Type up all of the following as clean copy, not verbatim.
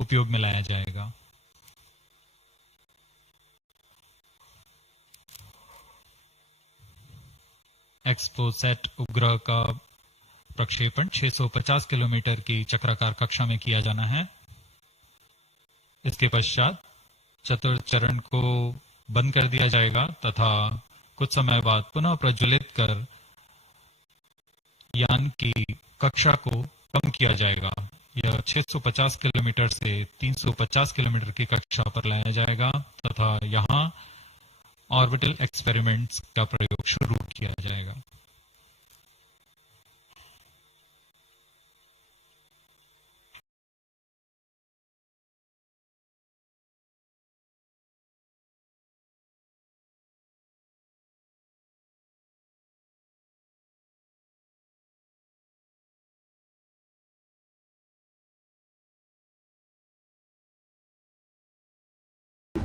उपयोग में लाया जाएगा। एक्सपोसैट उपग्रह का प्रक्षेपण 650 किलोमीटर की चक्राकार कक्षा में किया जाना है। इसके पश्चात चतुर्थ चरण को बंद कर दिया जाएगा तथा कुछ समय बाद पुनः प्रज्वलित कर यान की कक्षा को कम किया जाएगा। यह 650 किलोमीटर से 350 किलोमीटर की कक्षा पर लाया जाएगा तथा यहाँ ऑर्बिटल एक्सपेरिमेंट्स का प्रयोग शुरू किया जाएगा।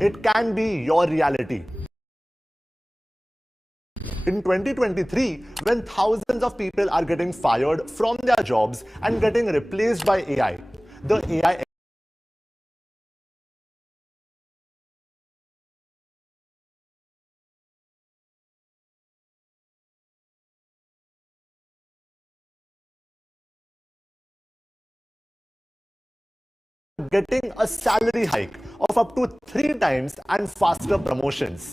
It can be your reality. In 2023, when thousands of people are getting fired from their jobs and getting replaced by AI, the AI getting a salary hike of up to 3 times and faster promotions.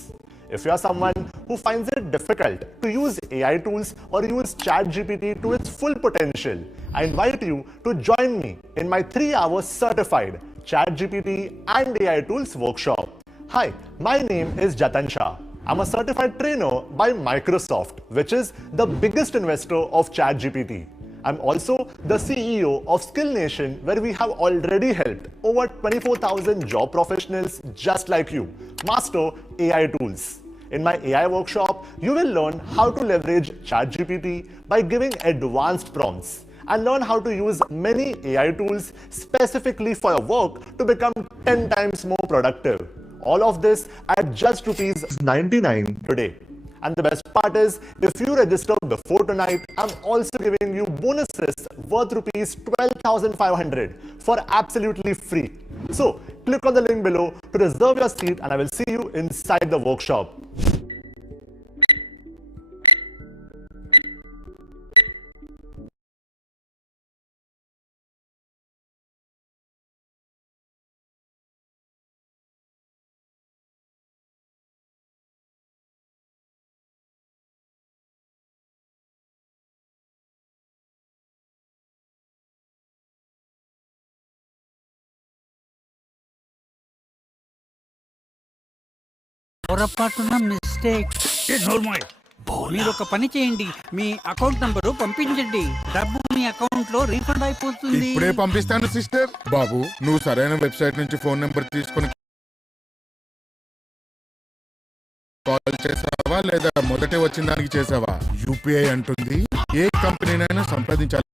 If you are someone who finds it difficult to use AI tools or use ChatGPT to its full potential, I invite you to join me in my 3-hour certified ChatGPT and AI tools workshop. Hi, my name is Jatan Shah. I'm a certified trainer by Microsoft, which is the biggest investor of ChatGPT. I'm also the CEO of Skill Nation, where we have already helped over 24,000 job professionals just like you master AI tools. In my AI workshop, you will learn how to leverage ChatGPT by giving advanced prompts and learn how to use many AI tools specifically for your work to become 10 times more productive. All of this at just ₹99 today. And the best part is, if you register before tonight, I'm also giving you bonuses worth ₹12,500 for absolutely free. So click on the link below to reserve your seat, and I will see you inside the workshop. పొరపాటున mistake. మీరు ఒక పని చేయండి, మీ account number పంపించండి, డబ్బు మీ account లో refund అయిపోతుంది. ఇప్పుడే పంపిస్తాను సిస్టర్. బాబు, నువ్వు సరైన వెబ్సైట్ నుంచి ఫోన్ నెంబర్ తీసుకుని కాల్ చేసావా లేదా మొదటే వచ్చిన దానికి చేసావా? యూపీఐ అంటుంది. ఏ కంపెనీనైనా సంప్రదించాలి.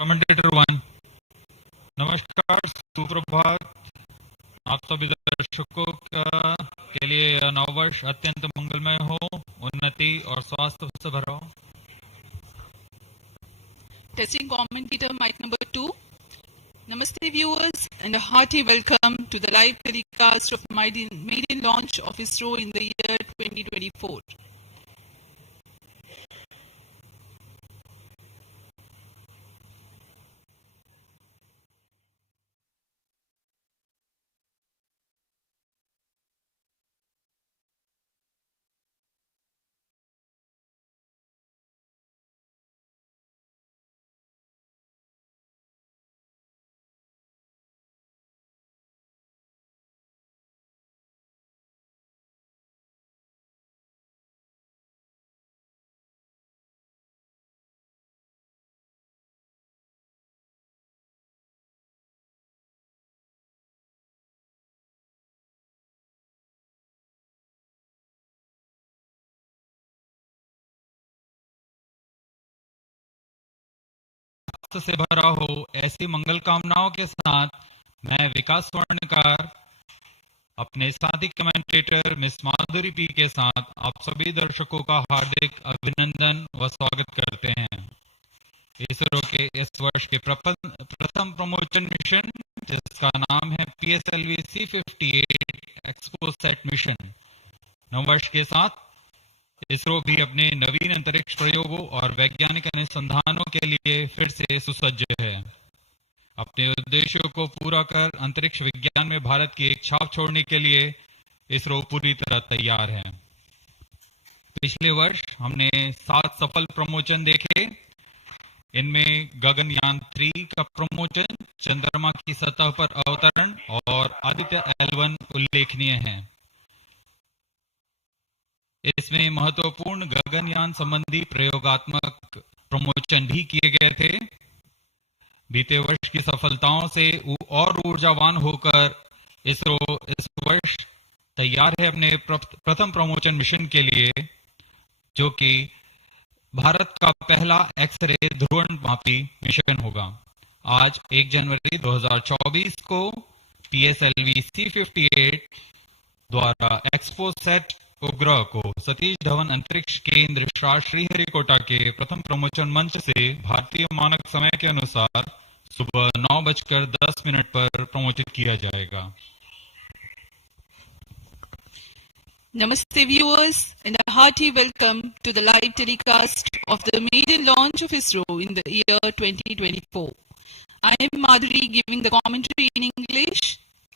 कमेंटेटर 1। नमस्कार, सुप्रभात। आप सभी दर्शकों के लिए यह नववर्ष अत्यंत मंगलमय हो, उन्नति और स्वास्थ्य से भरा हो। Testing commentator mic number 2. Namaste viewers and a hearty welcome to the live telecast of maiden launch of ISRO in the year 2024. से भरा हो, ऐसी मंगल कामनाओं के साथ मैं विकास स्वर्णकार अपने साथी कमेंटेटर मिस माधुरी पी के साथ आप सभी दर्शकों का हार्दिक अभिनंदन व स्वागत करते हैं। इसरो के इस वर्ष के प्रथम प्रमोशन मिशन, जिसका नाम है PSLV C58 एक्सपोसैट मिशन, नववर्ष के साथ इसरो भी अपने नवीन अंतरिक्ष प्रयोगों और वैज्ञानिक अनुसंधानों के लिए फिर से सुसज्ज है। अपने उद्देश्यों को पूरा कर अंतरिक्ष विज्ञान में भारत की एक छाप छोड़ने के लिए इसरो पूरी तरह तैयार है। पिछले वर्ष हमने 7 सफल प्रमोशन देखे। इनमें गगनयान 3 का प्रमोशन, चंद्रमा की सतह पर अवतरण और आदित्य L1 उल्लेखनीय है। इसमें महत्वपूर्ण गगनयान संबंधी प्रयोगात्मक प्रमोशन भी किए गए थे। बीते वर्ष की सफलताओं से और ऊर्जावान होकर इसरो इस वर्ष तैयार है अपने प्रथम प्रमोशन मिशन के लिए, जो कि भारत का पहला एक्सरे ध्रुवणमापी मिशन होगा। आज 1 जनवरी 2024 को PSLV C58 द्वारा एक्सपोसैट उपग्रह को सतीश धवन अंतरिक्ष केंद्र श्रीहरिकोटा के प्रथम प्रमोशन मंच से भारतीय मानक समय के अनुसार सुबह 9:10 पर प्रमोशित किया जाएगा। Namaste viewers and a hearty welcome to the live telecast of the maiden launch of ISRO in the year 2024. I am Madhuri giving the commentary in English,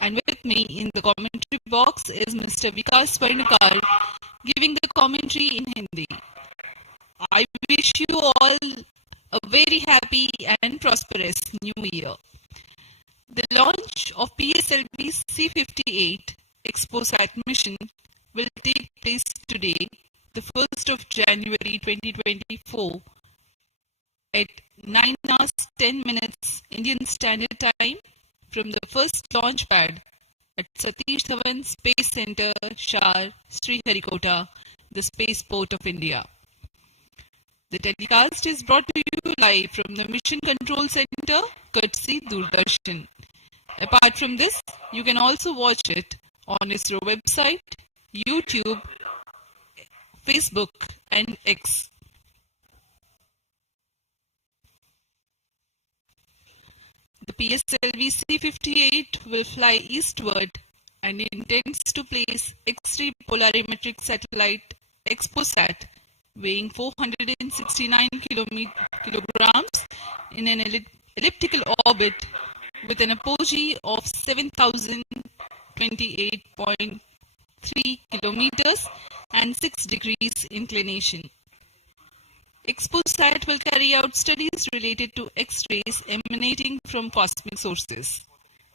and with me in the commentary box is Mr. Vikas Swarnakar giving the commentary in Hindi. I wish you all a very happy and prosperous new year. The launch of PSLV C58 XPOSAT mission will take place today, the 1st of January 2024 at 9 hours 10 minutes Indian Standard Time from the first launch pad at Satish Dhawan Space Center, Shar, Sriharikota, the spaceport of India. The telecast is brought to you live from the Mission Control Center, courtesy Doordarshan. Apart from this, you can also watch it on ISRO website, YouTube, Facebook, and X. The PSLV C58 will fly eastward and intends to place X-ray polarimetric satellite XPOSAT weighing 469 kilograms in an elliptical orbit with an apogee of 7,028.3 kilometers and 6 degrees inclination. XPOSAT will carry out studies related to X-rays emanating from cosmic sources.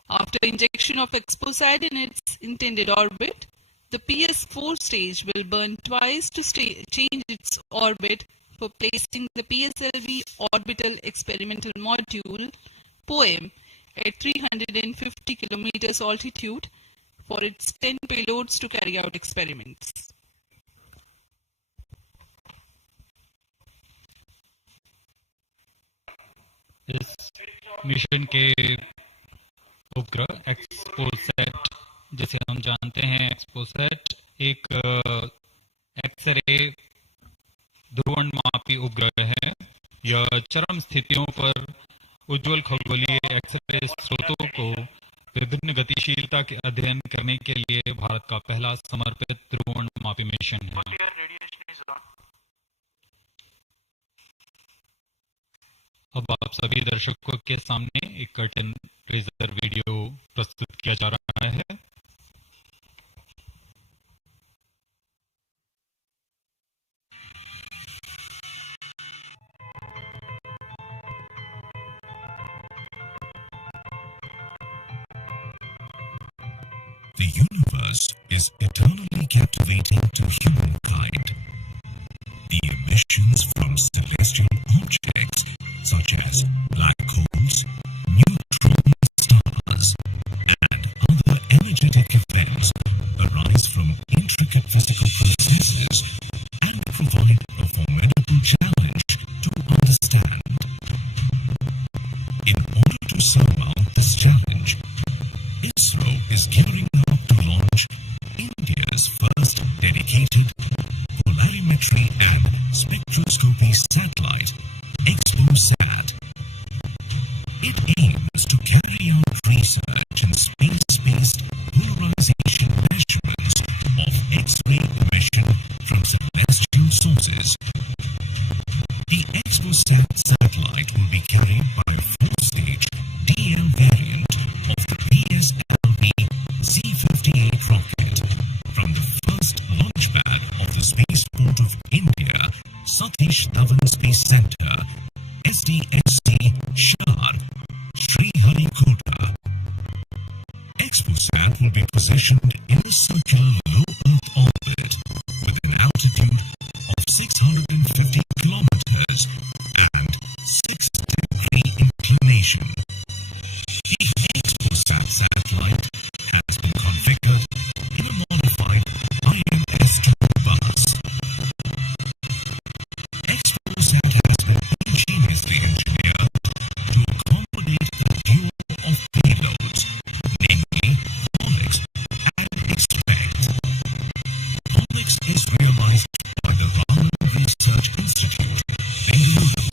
After injection of XPOSAT in its intended orbit, the PS4 stage will burn twice to change its orbit for placing the PSLV Orbital Experimental Module (POEM) at 350 kilometers altitude for its 10 payloads to carry out experiments. इस mission के उपग्रह XPoSat, जिसे हम जानते हैं XPoSat, एक x ray ध्रुवणमापी उपग्रह है। यह चरम स्थितियों पर उज्जवल खगोलीय एक्सरे स्रोतों को विभिन्न गतिशीलता के अध्ययन करने के लिए भारत का पहला समर्पित ध्रुवणमापी मिशन है। अब आप सभी दर्शकों के सामने एक कर्टन रेजर वीडियो प्रस्तुत किया जा रहा है। The universe is eternally captivating to humankind. The emissions from celestial objects such as black holes, neutron stars, and other energetic events arise from intricate physical processes and provide a formidable challenge to understand. In order to surmount this challenge, ISRO is gearing up to launch India's first dedicated polarimetry and spectroscopy satellite, XPOSat. It aims to carry out research in space-based polarization measurements of X-ray emission from celestial sources. The XPOSat satellite will be carried by a four-stage DL variant of the VSNEWS4K rocket from the first launch pad of the Spaceport of India, Satish Dhawan Space Center, SDSC Shar, Sriharikota. XPOSat will be positioned in a circular low Earth orbit with an altitude of 650 kilometers and 6-degree inclination. The XPOSat satellite has been configured in a modified IMS-2 bus. XPOSat has been ingeniously engineered to accommodate a duo of payloads, namely Onyx and Expect. Onyx is realized by the Raman Research Institute, Bengaluru.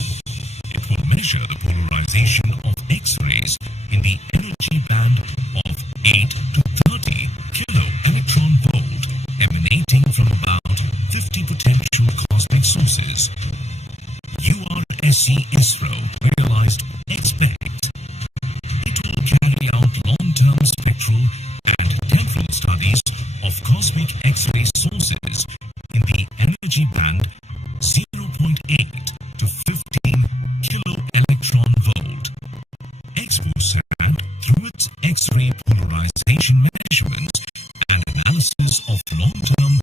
It will measure the polarization of X-rays in the energy band of 8 to 30 kilo-electron volt emanating from about 50 potential cosmic sources. URSC ISRO realized Expect. It will carry out long-term spectral and temporal studies of cosmic X-ray sources in the energy band 0.8 to 15 kilo-electron volt. XPOSat, through its X-ray polarization measurements and analysis of long-term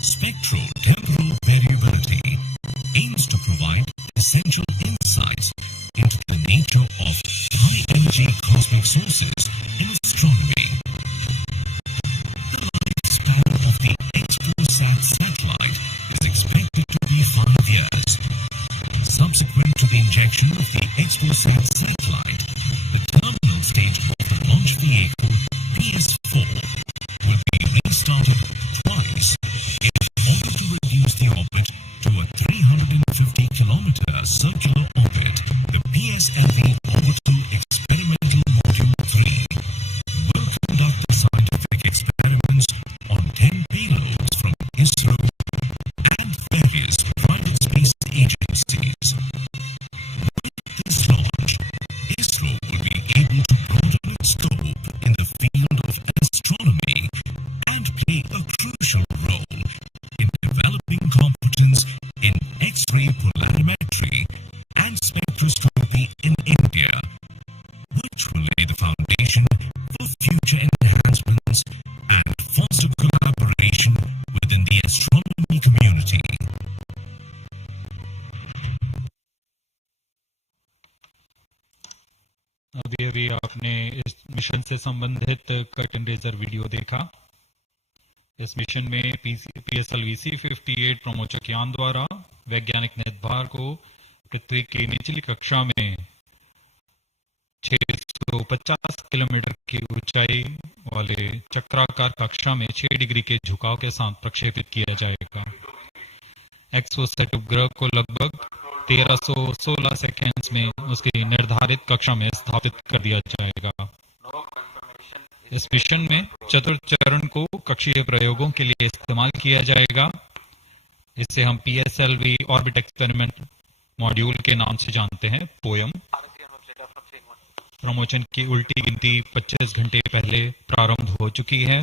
spectral temporal variability, aims to provide essential insights into the nature of high-energy cosmic sources in astronomy. The lifespan of the XPOSat satellite is expected to be 5 years. Subsequent to the injection of the XPOSat satellite, the terminal stage of the launch vehicle PS4 will be restarted twice in order to reduce the orbit to a 350-kilometer circular orbit. The PSLV Orbital Experimental Module 3 will conduct the scientific experiments on 10 payloads from ISRO and various private space agencies. With this launch, ISRO will be able to broaden its scope in the field of astronomy and play a crucial role in developing competence in X-ray polarimetry and spectroscopy in India, which will lay the foundation for future enhancements and foster collaboration within the astronomy community. अभी अभी आपने इस mission से संबंधित curtain raiser video देखा। इस mission में PSLV-C58 प्रमोचक यान द्वारा वैज्ञानिक निर्धार को पृथ्वी की निचली कक्षा में 650 किलोमीटर की ऊंचाई वाले चक्राकार कक्षा में 6 डिग्री के झुकाव के साथ प्रक्षेपित किया जाएगा। एक्सपोसैट उपग्रह को लगभग 1316 सेकेंड्स में उसकी निर्धारित कक्षा में स्थापित कर दिया जाएगा। इस मिशन में चतुर्थ चरण को कक्षीय प्रयोगों के लिए इस्तेमाल किया जाएगा। इसे हम PSLV ऑर्बिट एक्सपेरिमेंट मॉड्यूल के नाम से जानते हैं, पोयम। प्रमोशन की उल्टी गिनती 25 घंटे पहले प्रारंभ हो चुकी है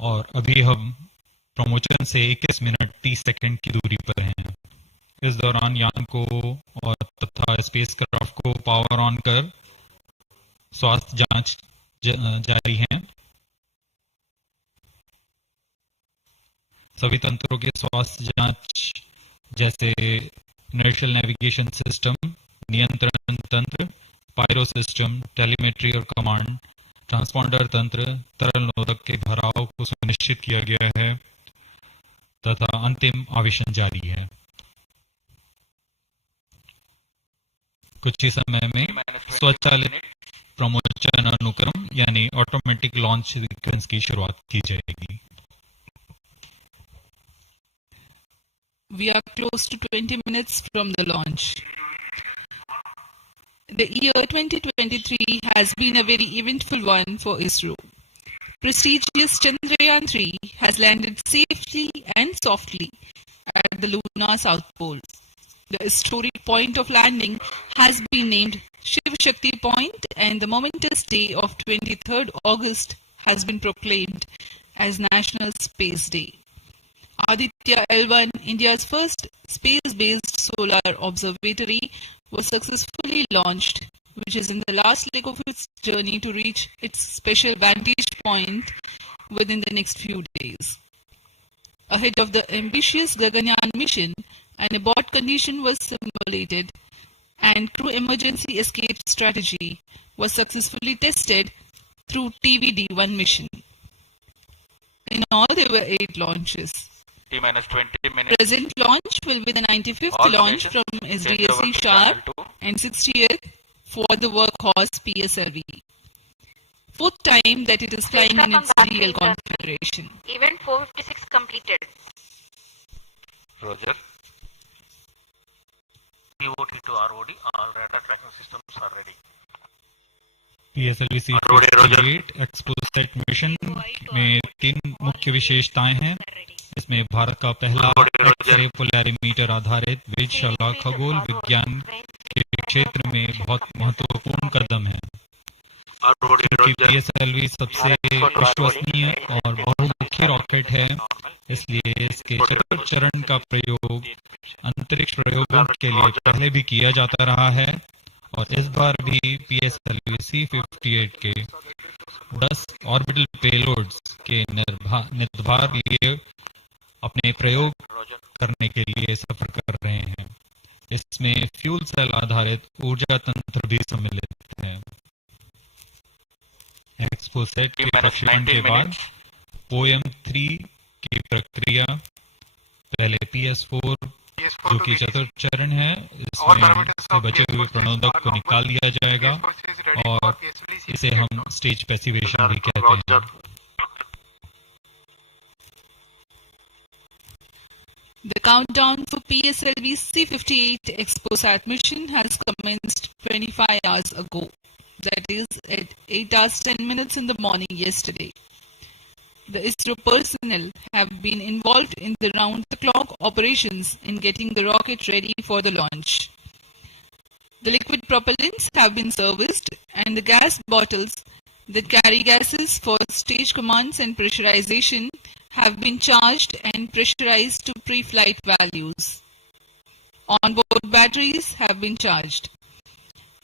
और अभी हम प्रमोशन से 21 मिनट 30 सेकंड की दूरी पर हैं। इस दौरान यान को और तथा स्पेसक्राफ्ट को पावर ऑन कर स्वास्थ्य जांच जारी है। सभी तंत्रों के स्वास्थ्य जांच जैसे इनर्शियल नेविगेशन सिस्टम, नियंत्रण तंत्र, पायरो सिस्टम, टेलीमेट्री और कमांड, ट्रांसपॉन्डर तंत्र, तरल नोदक के भराव को सुनिश्चित किया गया है तथा अंतिम आवेशन जारी है। कुछ ही समय में स्वचालित प्रमोशन अनुक्रम यानी ऑटोमेटिक लॉन्च सीक्वेंस की शुरुआत की जाएगी। We are close to 20 minutes from the launch. The year 2023 has been a very eventful one for ISRO. Prestigious Chandrayaan-3 has landed safely and softly at the lunar South Pole. The historic point of landing has been named Shiv Shakti Point, and the momentous day of 23rd August has been proclaimed as National Space Day. Aditya L1, India's first space-based solar observatory, was successfully launched, which is in the last leg of its journey to reach its special vantage point within the next few days. Ahead of the ambitious Gaganyaan mission, an abort condition was simulated and crew emergency escape strategy was successfully tested through TVD-1 mission. In all, there were 8 launches. T-20 minutes. Present launch will be the 95th All launch stations from change SDSC over to Sharp channel 2. and 60th for the workhorse PSLV. Fourth time that it is flying in its real configuration. Event 456 completed. Roger. POT to ROD, all radar tracking systems are ready. PSLV C-58 XPoSat mission में 3 मुख्य विशेषताएं हैं। इसमें भारत का पहला x-ray polarimeter आधारित वेधशाला खगोल विज्ञान के क्षेत्र में बहुत महत्वपूर्ण कदम है। क्योंकि PSLV सबसे विश्वसनीय और बहुमुखी रॉकेट है, इसलिए इसके चतुर्थ चरण का प्रयोग अंतरिक्ष प्रयोगों के लिए पहले भी किया जाता रहा है और इस बार भी PSLV C-58 के 10 ऑर्बिटल पेलोड्स के निर्धार लिए अपने प्रयोग करने के लिए सफर कर रहे हैं। इसमें फ्यूल सेल आधारित ऊर्जा तंत्र भी सम्मिलित है। एक्सपोसैट के प्रक्षेपण के बाद पोयम 3 की प्रक्रिया पहले PS4 जो कि चतुर्थ चरण है, इसमें से बचे हुए प्रणोदक को निकाल दिया जाएगा और इसे हम स्टेज पैसिवेशन भी कहते हैं। The countdown for PSLV C-58 ExpoSat mission has commenced 25 hours ago. That is at 8 hours 10 minutes in the morning yesterday. The ISRO personnel have been involved in the round-the-clock operations in getting the rocket ready for the launch. The liquid propellants have been serviced and the gas bottles that carry gases for stage commands and pressurization have been charged and pressurized to pre-flight values. On-board batteries have been charged.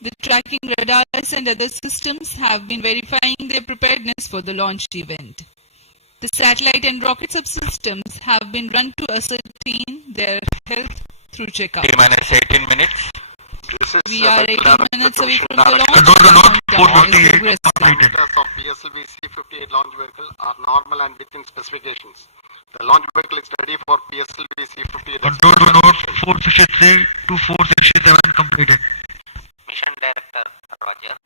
The tracking radars and other systems have been verifying their preparedness for the launch event. The satellite and rocket subsystems have been run to ascertain their health through checkup. T-18 minutes. We are 18 minutes away from the launch. Parameters of PSLV C-58 launch vehicle are normal and within specifications. The launch vehicle is ready for PSLV C-58. Control to note 463 to 467 completed. Roger.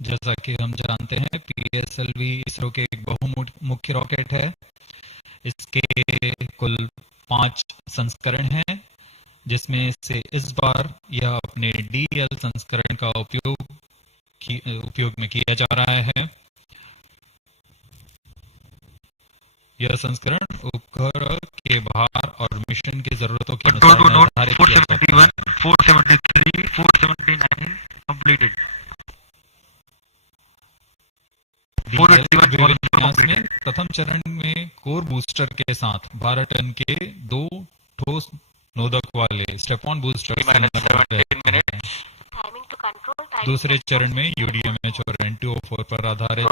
जैसा कि हम जानते हैं PSLV ISRO के एक बहुमुखी rocket है। इसके कुल 5 संस्करण हैं, जिसमें से इस बार यह अपने डीएल संस्करण का उपयोग में किया जा रहा है। यह संस्करण उपग्रह के भार और मिशन की जरूरतों के अनुसार निर्धारित किया जाता है। 473, 479 completed. विन्यास में प्रथम चरण में कोर बूस्टर के साथ 12 टन के 2 ठोस नोदक वाले स्टेप-ऑन बूस्टर दूसरे चरण में यूडीएमएच और N2O4 पर आधारित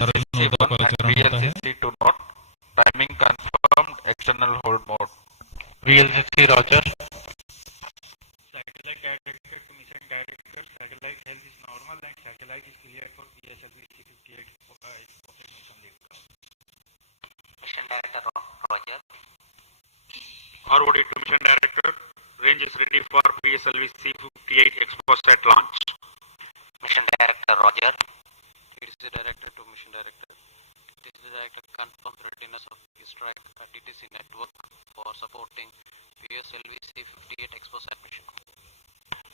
तरल नोदक वाला चरण होता है। Timing confirmed, external hold mode. VLCC Roger. Satellite director to mission director. Satellite health is normal and satellite is clear for PSLV C58 mission later. Mission Director Roger. ROD to mission director. Range is ready for PSLV C58 ExpoSat launch. Mission Director Roger. It is the director to mission director. It is the director confirmed readiness of strike at DTC network for supporting PSLV C58 ExpoSat mission.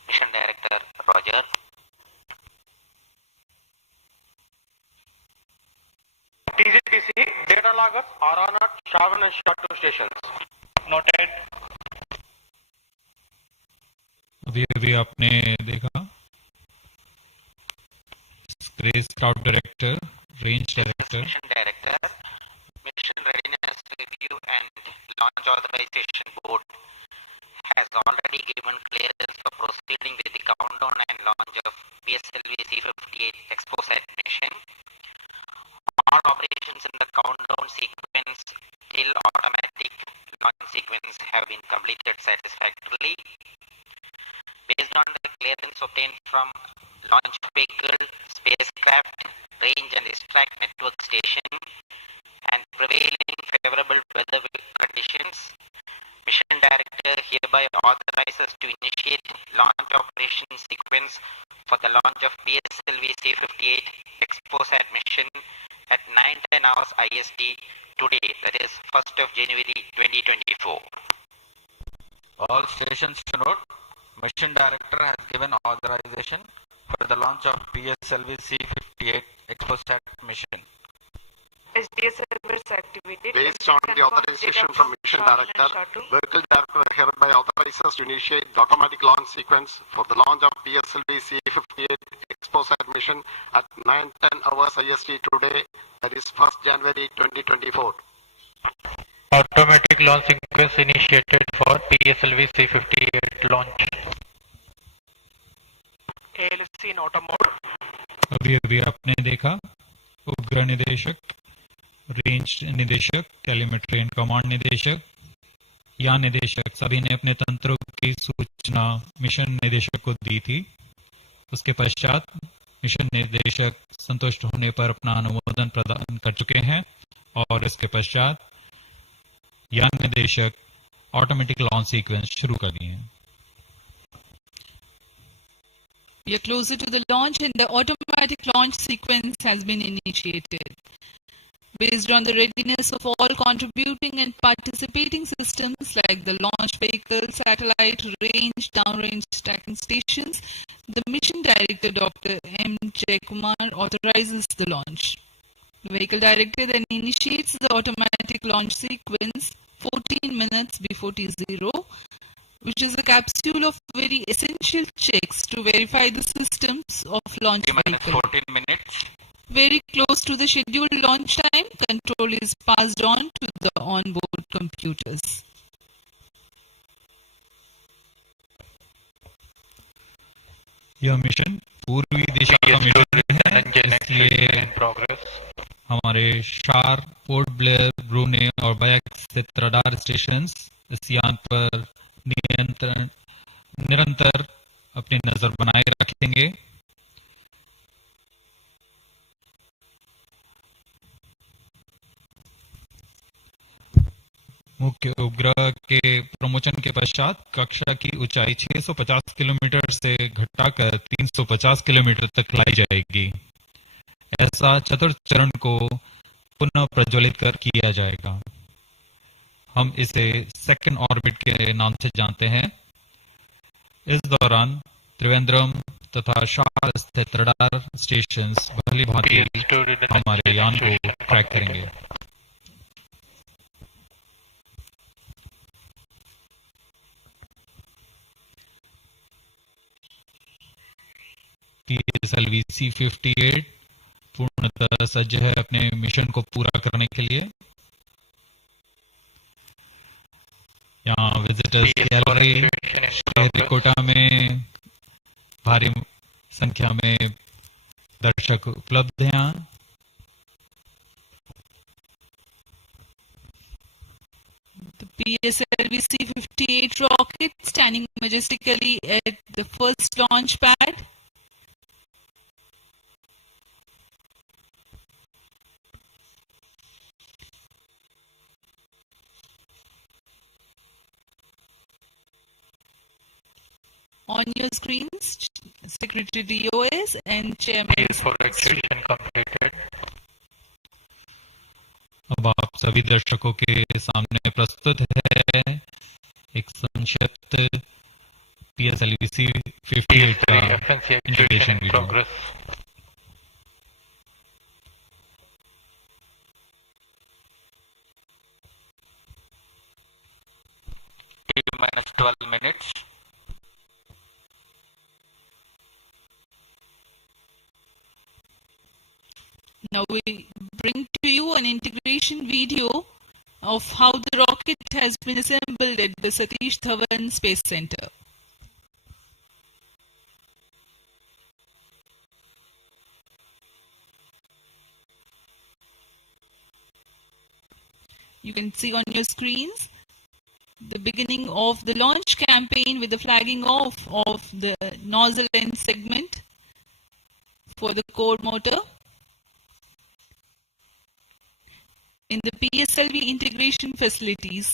Mission Director Roger. TGTC data loggers are on at Shavan and Shatu stations. Noted. अभी आपने देखा spacecraft director, range director, Mission Director, Mission Readiness Review and Launch Authorization Board has already given clearance for proceeding with the countdown and launch of PSLV C58 ExpoSat mission. All operations in the countdown sequence till automatic launch sequence have been completed satisfactorily. Based on the clearance obtained from launch vehicle, spacecraft, range and extract network station and prevailing favorable weather conditions, Mission Director hereby authorizes to initiate launch operation sequence for the launch of PSLV C58 ExpoSat mission at 9:10 hours IST today, that is 1st of January 2024. All stations to note, Mission Director has given authorization for the launch of PSLV C58 ExpoSat mission. SDS servers activated. Based on the authorization from Mission Director, Vehicle Director hereby authorizes to initiate the automatic launch sequence for the launch of PSLV C58 ExpoSat mission at 9:10 hours IST today, that is 1st January 2024. Automatic launch sequence initiated for PSLV C58 launch. ALC in auto mode. अभी आपने देखा उपग्रह निदेशक, range निदेशक, telemetry and command निदेशक, यान निदेशक सभी ने अपने तंत्रों की सूचना मिशन निदेशक को दी थी। उसके पश्चात मिशन निदेशक संतुष्ट होने पर अपना अनुमोदन प्रदान कर चुके हैं और इसके पश्चात यान निदेशक ऑटोमेटिक लॉन्च सीक्वेंस शुरू कर दिए हैं। We are closer to the launch and the automatic launch sequence has been initiated. Based on the readiness of all contributing and participating systems like the launch vehicle, satellite, range, downrange tracking stations, the mission director Dr. M. Jaikumar authorizes the launch. The vehicle director then initiates the automatic launch sequence 14 minutes before T0, which is a capsule of very essential checks to verify the systems of launch vehicle. 14 minutes. Very close to the scheduled launch time, control is passed on to the onboard computers. यह mission पूर्वी दिशा का mission है, इसलिए हमारे शार, port Blair, ब्रूने और back स्थित radar stations इस यान पर निरंतर अपनी नजर बनाए रखेंगे। मुख्य उपग्रह के प्रमोशन के पश्चात कक्षा की ऊंचाई 650 किलोमीटर से घटाकर 350 किलोमीटर तक लाई जाएगी। ऐसा चतुर्थ चरण को पुनः प्रज्वलित कर किया जाएगा। हम इसे सेकंड ऑर्बिट के नाम से जानते हैं। इस दौरान त्रिवेंद्रम तथा शाह स्थित रडार स्टेशंस भली भांति हमारे यान को ट्रैक करेंगे। PSLV C-58 पूर्णतः सज्ज है अपने मिशन को पूरा करने के लिए। यहाँ विजिटर्स गैलरी श्रीहरिकोटा में भारी संख्या में दर्शक उपलब्ध हैं। यहाँ The PSLV C-58 rocket standing majestically at the first launch pad. On your screens, Secretary DOS and Chairman. completed. अब आप सभी दर्शकों के सामने प्रस्तुत है एक संक्षिप्त PSLV C-58 का integration video. minus 12 minutes. Now we bring to you an integration video of how the rocket has been assembled at the Satish Dhawan Space Center. You can see on your screens the beginning of the launch campaign with the flagging off of the nozzle end segment for the core motor. In the PSLV integration facilities,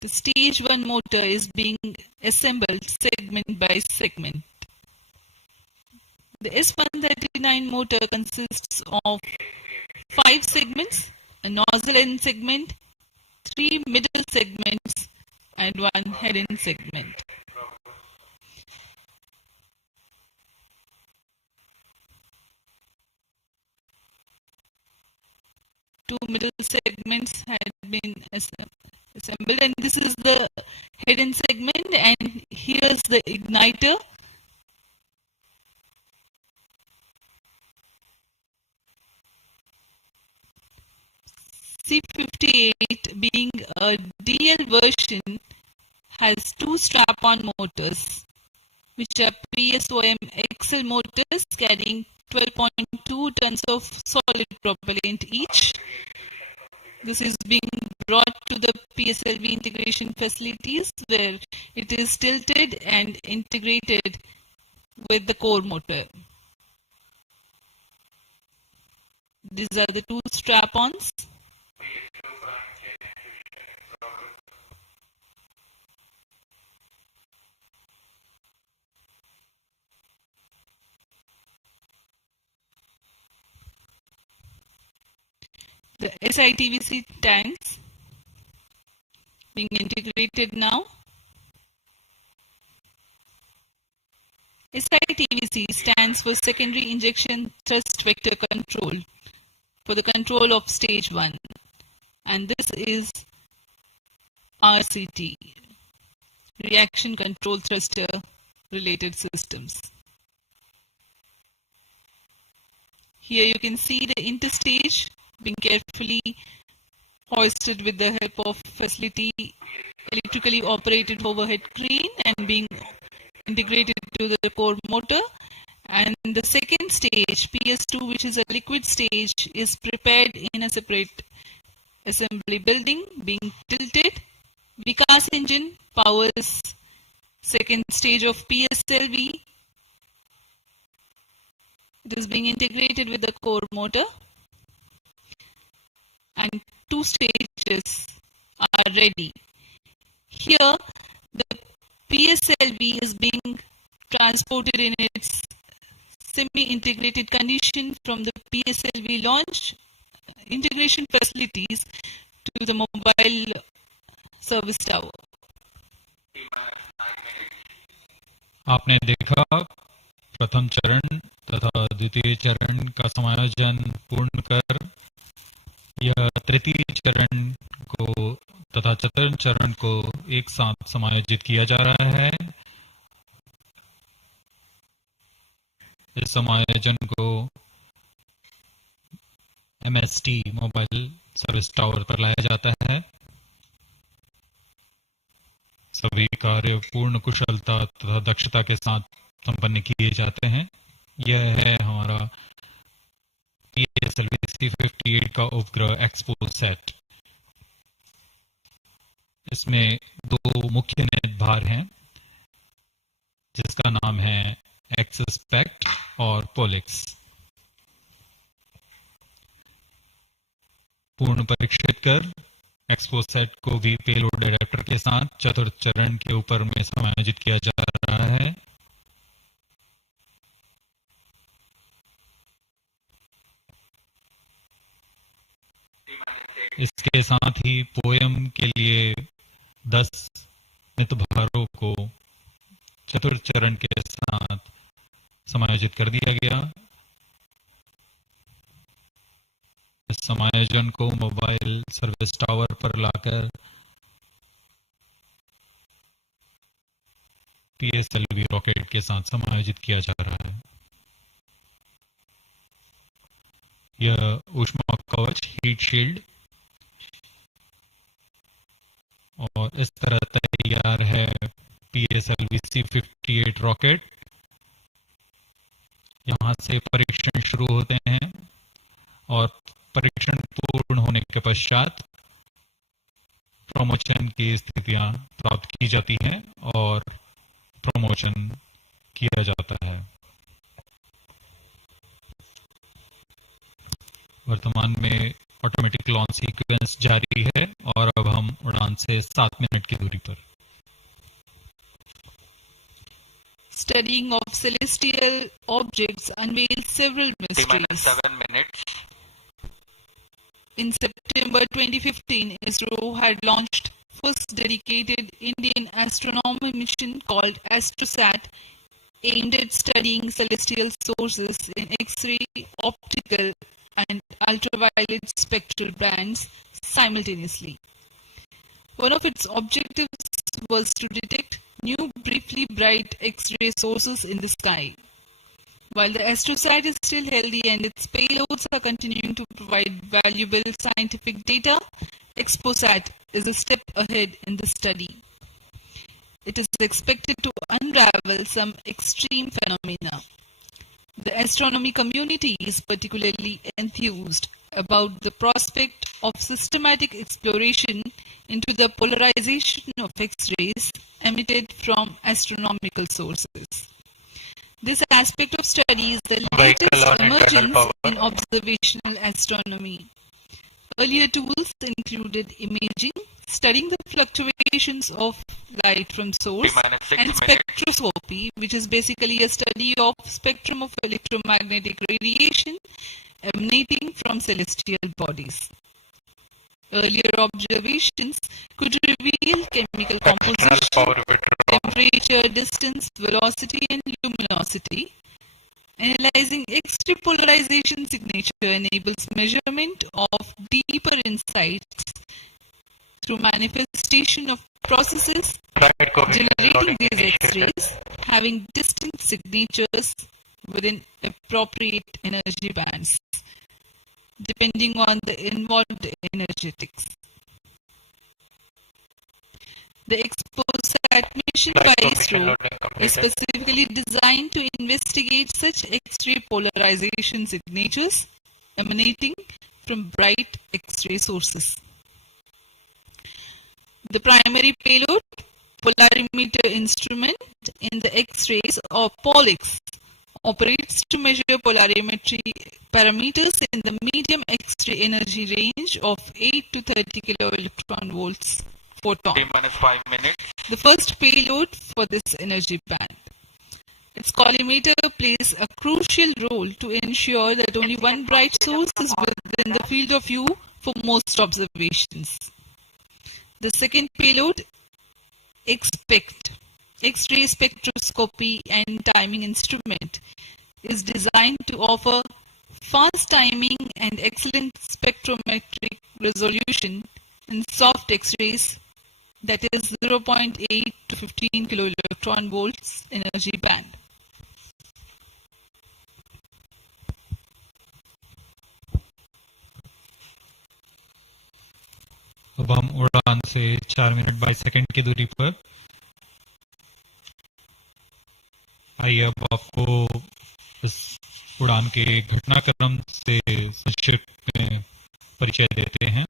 the stage 1 motor is being assembled segment by segment. The S139 motor consists of 5 segments, a nozzle end segment, 3 middle segments, and 1 head end segment. Two middle segments had been assembled, and this is the head end segment, and here's the igniter. C-58 being a DL version has 2 strap-on motors, which are PSOM XL motors carrying 12.2 tons of solid propellant each. This is being brought to the PSLV integration facilities where it is tilted and integrated with the core motor. These are the 2 strap-ons. The SITVC tanks being integrated now. SITVC stands for Secondary Injection Thrust Vector Control for the control of stage 1, and this is RCT, Reaction Control Thruster related systems. Here you can see the interstage being carefully hoisted with the help of facility electrically operated overhead crane and being integrated to the core motor. And the second stage, PS2, which is a liquid stage, is prepared in a separate assembly building, being tilted. Vikas engine powers second stage of PSLV. It is being integrated with the core motor. And two stages are ready. Here, the PSLV is being transported in its semi-integrated condition from the PSLV launch integration facilities to the mobile service tower. आपने देखा प्रथम चरण तथा द्वितीय चरण का समायोजन पूर्ण कर यह तृतीय चरण को तथा चतुर्थ चरण को एक साथ समायोजित किया जा रहा है। इस समायोजन को MST मोबाइल सर्विस टावर पर लाया जाता है। सभी कार्य पूर्ण कुशलता तथा दक्षता के साथ संपन्न किए जाते हैं। यह है हमारा PSLV C58 का उपग्रह एक्सपो सेट। इसमें दो मुख्य नेट भार हैं जिसका नाम है एक्सपेक्ट और पोलिक्स। पूर्ण परीक्षित कर एक्सपो सेट को भी पेलोड एडेप्टर के साथ चतुर्थ चरण के ऊपर में समायोजित किया जा रहा है। इसके साथ ही पोएम के लिए 10 नित भारों को चतुर्थ चरण के साथ समायोजित कर दिया गया। इस समायोजन को मोबाइल सर्विस टावर पर लाकर PSLV रॉकेट के साथ समायोजित किया जा रहा है। यह ऊष्मा कवच हीट शील्ड और इस तरह तैयार है PSLV C58 रॉकेट। यहां से परीक्षण शुरू होते हैं और परीक्षण पूर्ण होने के पश्चात प्रमोशन की स्थितियां प्राप्त की जाती हैं और प्रमोशन किया जाता है। वर्तमान में ऑटोमेटिक लॉन्च सीक्वेंस जारी है और अब हम उड़ान से 7 मिनट की दूरी पर। Studying of celestial objects unveils several mysteries. 7 minutes. In September 2015, ISRO had launched first dedicated Indian astronomy mission called AstroSat, aimed at studying celestial sources in X-ray, optical, and ultraviolet spectral bands simultaneously. One of its objectives was to detect new briefly bright X-ray sources in the sky. While the AstroSat is still healthy and its payloads are continuing to provide valuable scientific data, XPOSat is a step ahead in the study. It is expected to unravel some extreme phenomena. The astronomy community is particularly enthused about the prospect of systematic exploration into the polarization of X-rays emitted from astronomical sources. This aspect of study is the latest emergence in observational astronomy. Earlier tools included imaging, studying the fluctuations of light from source, and spectroscopy, which is basically a study of spectrum of electromagnetic radiation emanating from celestial bodies. Earlier observations could reveal chemical composition, temperature, distance, velocity, and luminosity. Analyzing X-ray polarization signature enables measurement of deeper insights through manifestation of processes generating these X-rays having distinct signatures within appropriate energy bands, depending on the involved energetics. The XPOSat mission by ISRO is specifically designed to investigate such X-ray polarization signatures emanating from bright X-ray sources. The primary payload, polarimeter instrument in the X-rays or POLIX operates to measure polarimetry parameters in the medium X-ray energy range of 8 to 30 kiloelectron volts photon. T-5 minutes. The first payload for this energy band. Its collimator plays a crucial role to ensure that only one bright source is within the field of view for most observations. The second payload, Expect, X-ray spectroscopy and timing instrument, is designed to offer fast timing and excellent spectrometric resolution in soft X-rays, that is 0.8 to 15 kiloelectron volts energy band. अब हम उड़ान से 4 minute 22 second की दूरी पर। आइए अब आपको इस उड़ान के घटनाक्रम से संक्षिप्त में परिचय देते हैं।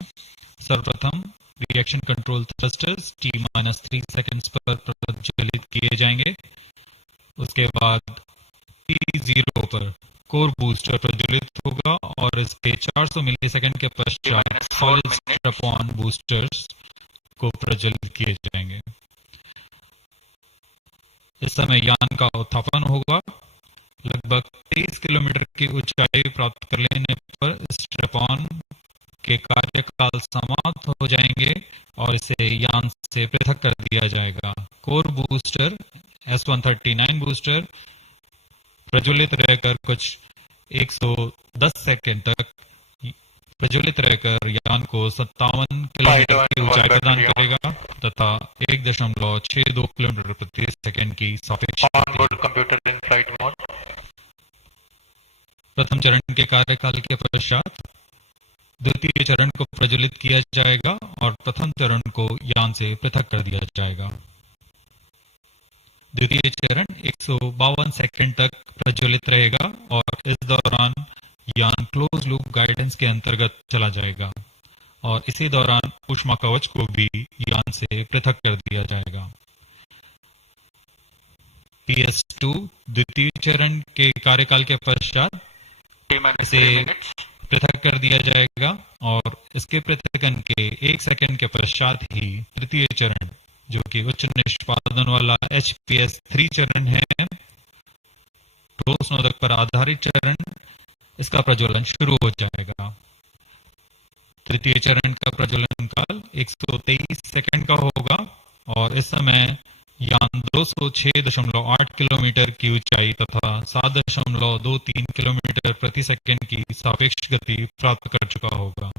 सर्वप्रथम reaction control thrusters T-3 seconds पर प्रज्वलित किए जाएंगे। उसके बाद T0 पर कोर बूस्टर प्रज्वलित होगा और इसके 400 मिलीसेकंड के पश्चात सॉलिड स्ट्रैप-ऑन बूस्टर्स को प्रज्वलित किए जाएंगे। इस समय यान का उत्थापन होगा। लगभग 23 किलोमीटर की ऊंचाई प्राप्त कर लेने पर स्ट्रैप-ऑन के कार्यकाल समाप्त हो जाएंगे और इसे यान से पृथक कर दिया जाएगा। कोर बूस्टर S139 बूस्टर प्रज्वलित रहकर कुछ 110 सेकंड तक प्रज्वलित रहकर यान को 57 किलोमीटर की ऊंचाई प्रदान करेगा तथा 1.62 किलोमीटर प्रति सेकंड की सापेक्ष कंप्यूटर इन फ्लाइट मोड। प्रथम चरण के कार्यकाल के पश्चात द्वितीय चरण को प्रज्वलित किया जाएगा और प्रथम चरण को यान से पृथक कर दिया जाएगा। द्वितीय चरण 152 सेकंड तक प्रज्वलित रहेगा और इस दौरान यान क्लोज लूप गाइडेंस के अंतर्गत चला जाएगा और इसी दौरान ऊष्मा कवच को भी यान से पृथक कर दिया जाएगा। PS2 द्वितीय चरण के कार्यकाल के पश्चात इसे पृथक कर दिया जाएगा और इसके पृथकन के 1 सेकंड के पश्चात ही तृतीय चरण, जो कि उच्च निष्पादन वाला HPS3 चरण है, ठोस नोदक पर आधारित चरण, इसका प्रज्वलन शुरू हो जाएगा। तृतीय चरण का प्रज्वलन काल 123 सेकंड का होगा और इस समय यान 206.8 किलोमीटर की ऊंचाई तथा 7.23 किलोमीटर प्रति सेकंड की सापेक्ष गति प्राप्त कर चुका होगा।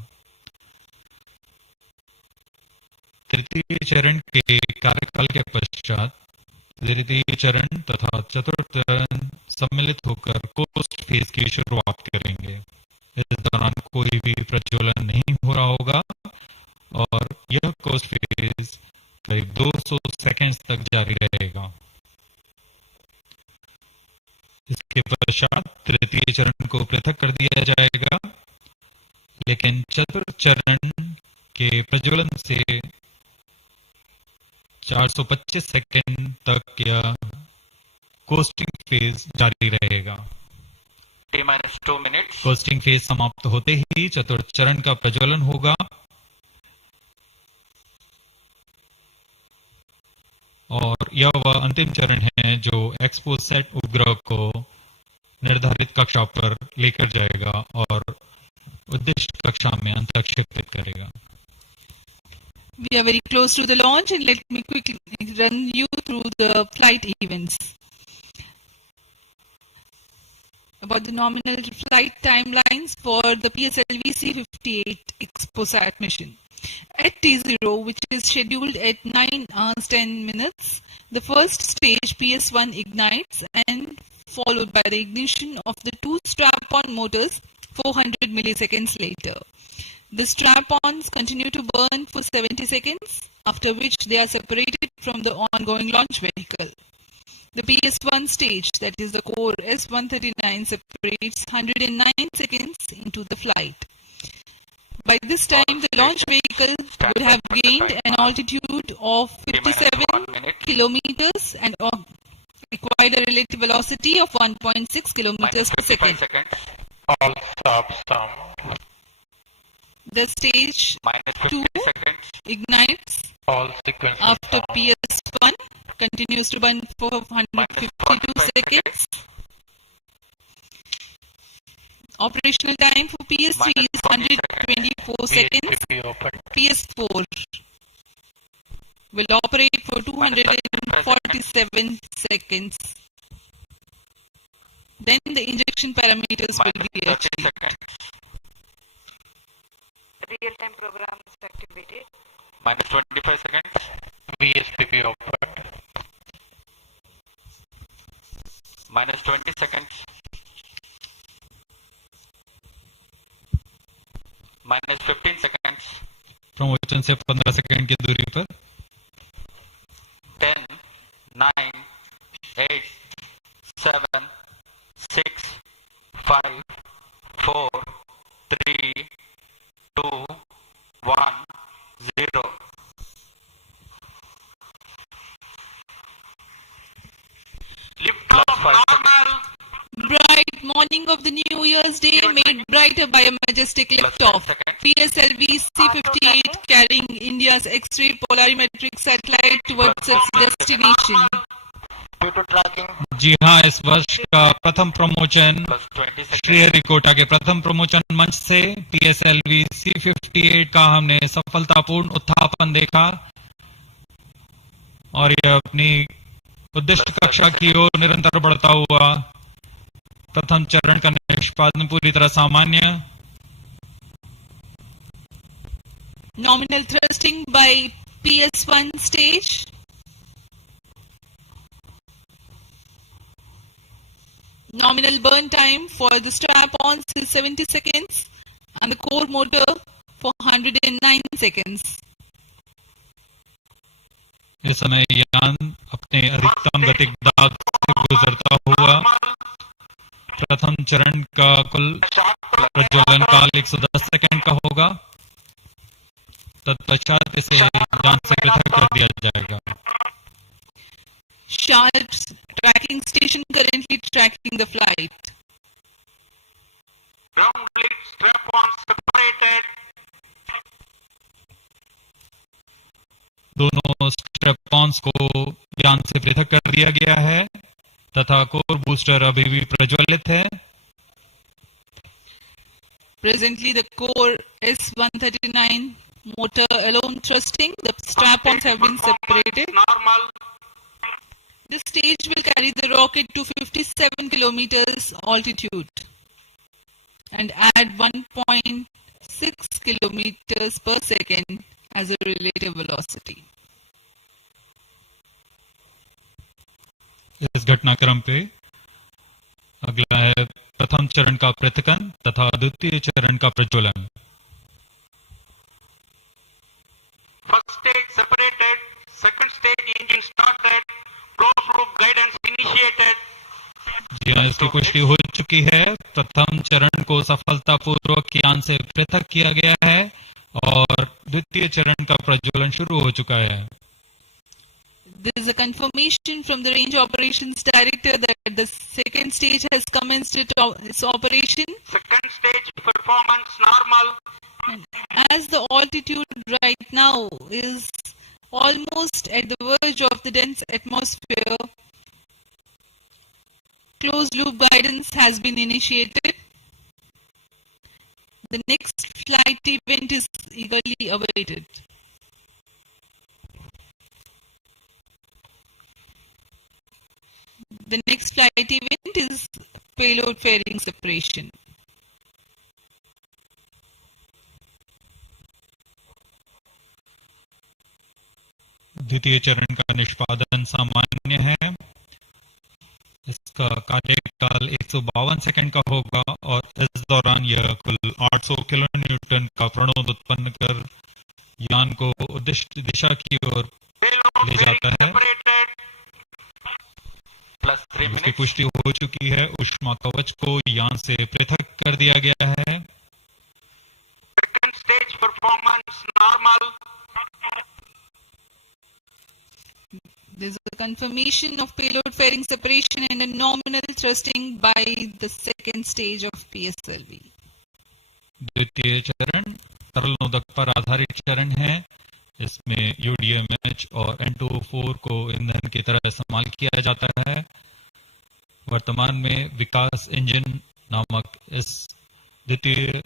तृतीय चरण के कार्यकाल के पश्चात तृतीय चरण तथा चतुर्थ चरण सम्मिलित होकर कोस्ट फेज की शुरुआत करेंगे। इस दौरान कोई भी प्रज्वलन नहीं हो रहा होगा और यह कोस्ट फेज करीब 200 सेकंड्स तक जारी रहेगा। इसके पश्चात तृतीय चरण को पृथक कर दिया जाएगा, लेकिन चतुर्थ चरण के प्रज्वलन से 425 सेकंड तक यह कोस्टिंग फेज जारी रहेगा। T-2 minutes. कोस्टिंग फेज समाप्त होते ही चतुर्थ चरण का प्रज्वलन होगा और यह वह अंतिम चरण है जो एक्सपोसेट उपग्रह को निर्धारित कक्षा पर लेकर जाएगा और उद्दिष्ट कक्षा में अंतःक्षेपित करेगा। We are very close to the launch and let me quickly run you through the flight events. About the nominal flight timelines for the PSLV C-58 Exposat mission. At T0, which is scheduled at 9 hours 10 minutes, the first stage PS1 ignites and followed by the ignition of the two strap-on motors 400 milliseconds later. The strap-ons continue to burn for 70 seconds, after which they are separated from the ongoing launch vehicle. The PS1 stage, that is the core S139, separates 109 seconds into the flight. By this time, the launch vehicle would have gained an altitude of 57 kilometers and acquired a relative velocity of 1.6 kilometers per second. All stop some. The stage Minus 2 50 seconds. ignites All sequences after down. PS1, continues to burn for 152 seconds. Operational time for PS3 is 124 seconds. VSPP open. PS4 will operate for 247 seconds. Then the injection parameters will be achieved. Real-time program is activated. Minus 25 seconds. VSPP open. Minus 20 seconds. Minus 15 seconds. Promotion से 15 second की दूरी पर 10, 9, 8, 7, 6, 5, 4, 3, 2, 1, 0. Lift off normal. Bright morning of the New Year's Day made brighter by a majestic liftoff. PSLV C-58 carrying India's X-ray polarimetric satellite towards its destination. Due to tracking. जी हाँ, इस वर्ष का प्रथम promotion Sriharikota के प्रथम प्रमोशन मंच से PSLV C-58 का हमने सफलतापूर्ण उत्थापन देखा और यह अपनी उद्दिष्ट कक्षा की ओर निरंतर बढ़ता हुआ प्रथम चरण का निष्पादन पूरी तरह सामान्य. Nominal thrusting by PS1 stage. Nominal burn time for the strap-ons is 70 seconds and the core motor for 109 seconds. इस समय यान अपने अधिकतम गतिक दाग से गुजरता हुआ प्रथम चरण का कुल प्रज्वलन काल 110 सेकंड का होगा. तत्पश्चात इसे यान से पृथक कर दिया जाएगा. Sharp's tracking station currently tracking the flight. Ground lead strap-on separated. दोनों स्ट्रैप-ऑन्स को यान से पृथक कर दिया गया है तथा कोर बूस्टर अभी भी प्रज्वलित है. Presently the core S139 motor alone thrusting. The strap-ons have been separated. Normal. The stage will carry the rocket to 57 kilometers altitude and add 1.6 kilometers per second as a relative velocity. इस घटनाक्रम पे अगला है प्रथम चरण का पृथकन तथा द्वितीय चरण का प्रज्वलन. First stage separated. Second stage engine started. Closed loop guidance initiated. जी हाँ, इसकी पुष्टि हो चुकी है. प्रथम चरण को सफलतापूर्वक यान से पृथक किया गया है और द्वितीय चरण का प्रज्वलन शुरू हो चुका है. There is a confirmation from the Range Operations Director that the second stage has commenced its operation. Second stage performance normal. And as the altitude right now is almost at the verge of the dense atmosphere, closed loop guidance has been initiated. The next flight event is eagerly awaited. The next flight event is payload fairing separation. द्वितीय चरण का निष्पादन सामान्य है. इसका कार्यकाल 152 second का होगा और इस दौरान यह कुल 800 किलो न्यूटन का प्रणोद उत्पन्न कर यान को उद्दिष्ट दिशा की ओर ले जाता है. इसकी पुष्टि हो चुकी है. ऊष्मा कवच को यान से पृथक कर दिया गया है. Second stage performance normal. There is a confirmation of payload fairing separation and a nominal thrusting by the second stage of PSLV. द्वितीय चरण तरल नोदक पर आधारित चरण है। इसमें UDMH और N2O4 को ईंधन की तरह इस्तेमाल किया जाता है। वर्तमान में विकास इंजन नामक इस द्वितीय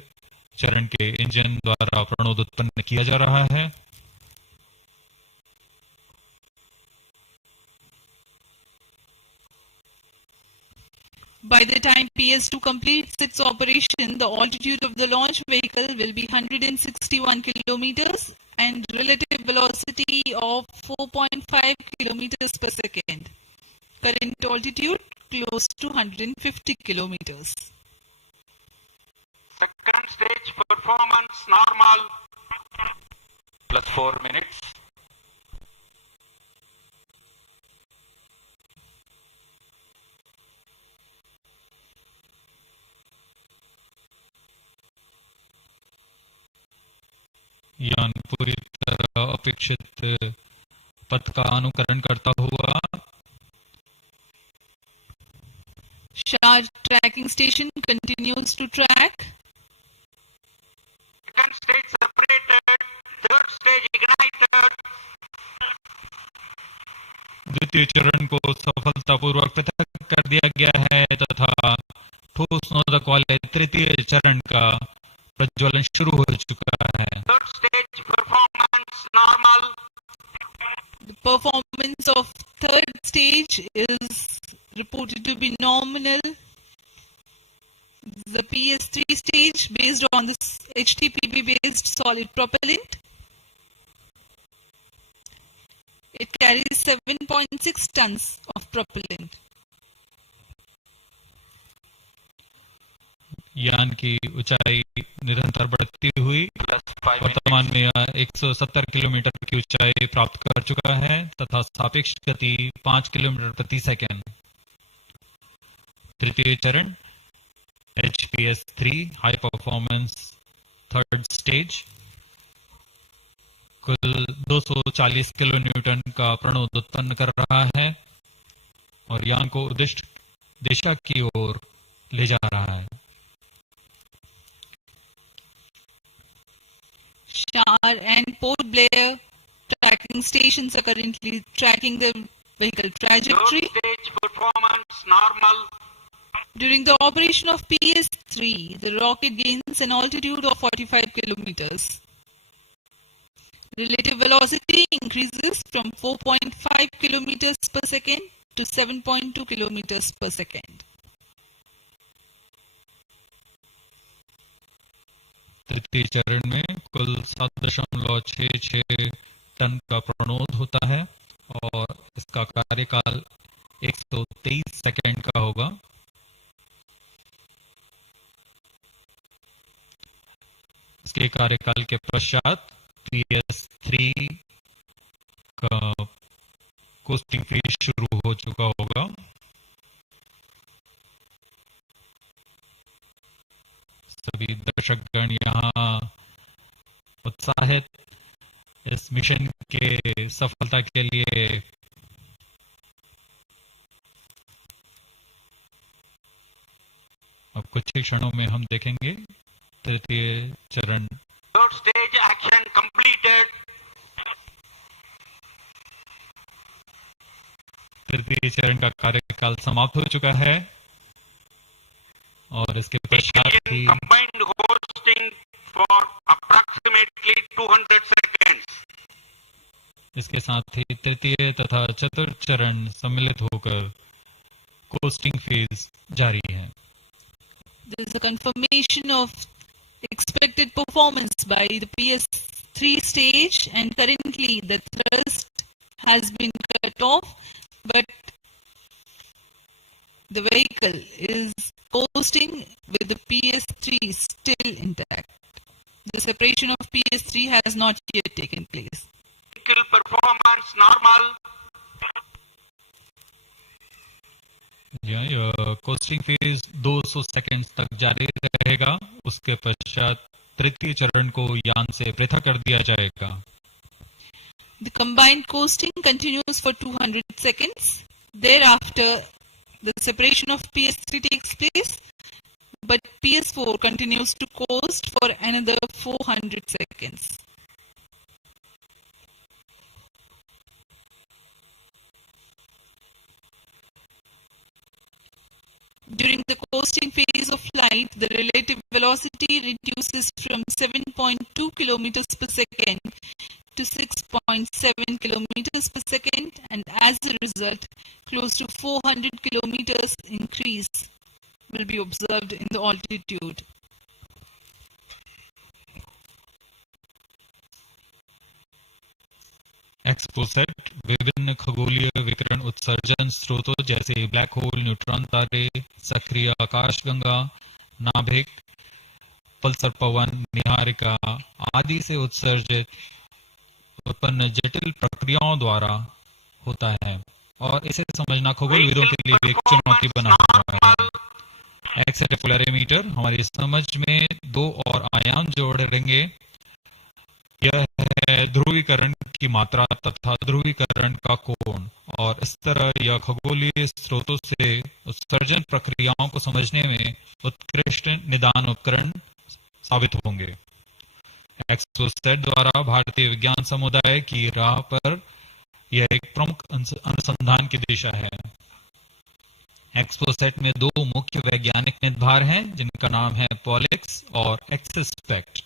चरण के इंजन द्वारा प्रणोद उत्पन्न किया जा रहा है। By the time PS2 completes its operation, the altitude of the launch vehicle will be 161 kilometers and relative velocity of 4.5 kilometers per second. Current altitude close to 150 kilometers. Second stage performance normal. Plus 4 minutes. यान पूरी तरह अपेक्षित पथ का अनुकरण करता हुआ Charge tracking station continues to track. Second stage separated. Third stage ignited. द्वितीय चरण को सफलतापूर्वक पृथक कर दिया गया है तथा ठोस नोदक वाले तृतीय चरण का प्रज्वलन शुरू हो चुका है। Third stage performance normal. The performance of third stage is reported to be nominal. The PS3 stage, based on this HTPB based solid propellant, it carries 7.6 tons of propellant. यान की ऊंचाई निरंतर बढ़ती हुई वर्तमान में 170 किलोमीटर की ऊंचाई प्राप्त कर चुका है तथा सापेक्ष गति 5 किलोमीटर प्रति सेकंड। तृतीय चरण HPS3 high performance third stage कुल 240 किलो न्यूटन का प्रणोद उत्पन्न कर रहा है और यान को उद्दिष्ट दिशा की ओर ले जा रहा है। Char and Port Blair tracking stations are currently tracking the vehicle trajectory. Third stage performance normal. During the operation of PS3, the rocket gains an altitude of 45 kilometers. Relative velocity increases from 4.5 kilometers per second to 7.2 kilometers per second. तृतीय चरण में कुल 7.66 ton का प्रणोद होता है और इसका कार्यकाल 123 सेकंड का होगा। इसके कार्यकाल के पश्चात PS3 का कोस्टिंग फेज शुरू हो चुका होगा। सभी दर्शकगण यहाँ उत्साहित इस मिशन के सफलता के लिए अब कुछ ही क्षणों में हम देखेंगे तृतीय चरण। Third stage action completed. तृतीय चरण का कार्यकाल समाप्त हो चुका है और इसके पश्चात ही Combined hosting for approximately 200 seconds. इसके साथ ही तृतीय तथा चतुर्थ चरण सम्मिलित होकर कोस्टिंग फेज जारी है। There is a confirmation of expected performance by the PS3 stage, and currently the thrust has been cut off, but the vehicle is coasting with the PS3 still intact. The separation of PS3 has not yet taken place. Vehicle performance normal. Costing phase 200 seconds तक जारी रहेगा। उसके पश्चात तृतीय चरण को यान से पृथक कर दिया जाएगा। The combined coasting continues for 200 seconds. Thereafter, the separation of PS3 takes place, but PS4 continues to coast for another 400 seconds. During the coasting phase of flight, the relative velocity reduces from 7.2 kilometers per second to 6.7 kilometers per second, and as a result, close to 400 kilometers increase will be observed in the altitude. XPoSat विभिन्न खगोलीय विकिरण उत्सर्जन स्रोतों जैसे black hole, neutron तारे, सक्रिय आकाशगंगा, नाभिक, पल्सर पवन, निहारिका आदि से उत्सर्जित उत्पन्न जटिल प्रक्रियाओं द्वारा होता है और इसे समझना खगोलविदों के लिए एक चुनौती बना हुआ है। एक्सेलेरोमीटर हमारी समझ में दो और आयाम जोड़ेंगे। यह है ध्रुवीकरण की मात्रा तथा ध्रुवीकरण का कोण, और इस तरह यह खगोलीय स्रोतों से उत्सर्जन प्रक्रियाओं को समझने में उत्कृष्ट निदान उपकरण साबित होंगे। एक्सोसेट द्वारा भारतीय विज्ञान समुदाय की राह पर यह एक प्रमुख अनुसंधान की दिशा है। एक्सोसेट में दो मुख्य वैज्ञानिक निदभार हैं जिनका नाम है पॉलिक्स और एक्सस्पेक्ट।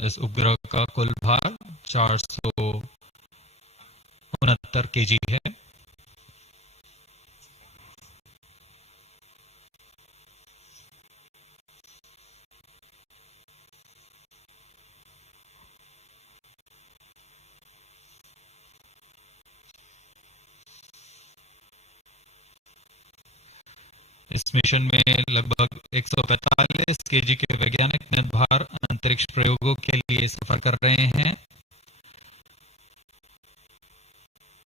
इस उपग्रह का कुल भार 469 केजी है। इस मिशन में लगभग 145 केजी के वैज्ञानिक निदभार अंतरिक्ष प्रयोगों के लिए सफर कर रहे हैं।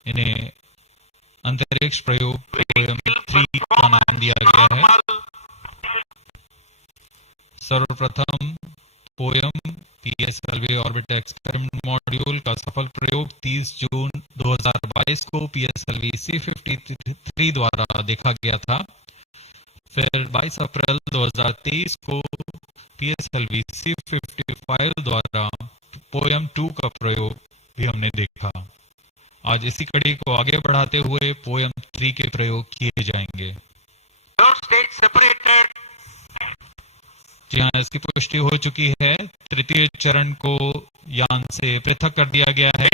इन्हें अंतरिक्ष प्रयोग पोयम 3 का नाम दिया गया है। सर्वप्रथम poem PSLV orbit experiment module का सफल प्रयोग 30 जून 2022 को पीएसएलवी C53 द्वारा देखा गया था। फिर 22 अप्रैल 2023 को पीएसएलवी C55 द्वारा पोयम 2 का प्रयोग भी हमने देखा। आज इसी कड़ी को आगे बढ़ाते हुए पोयम 3 के प्रयोग किए जाएंगे। जी हाँ, इसकी पुष्टि हो चुकी है। तृतीय चरण को यान से पृथक कर दिया गया है।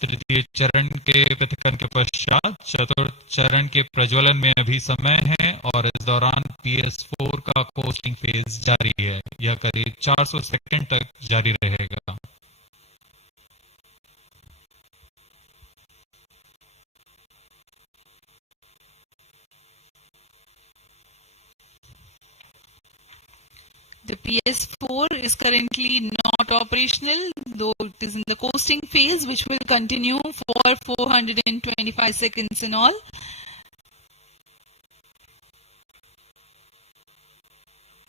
तृतीय चरण के पृथक्करण के पश्चात चतुर्थ चरण के प्रज्वलन में अभी समय है और इस दौरान PS4 का कोस्टिंग फेज जारी है। यह करीब 400 सेकंड तक जारी रहेगा। The PS4 is currently not operational, though it is in the coasting phase, which will continue for 425 seconds in all.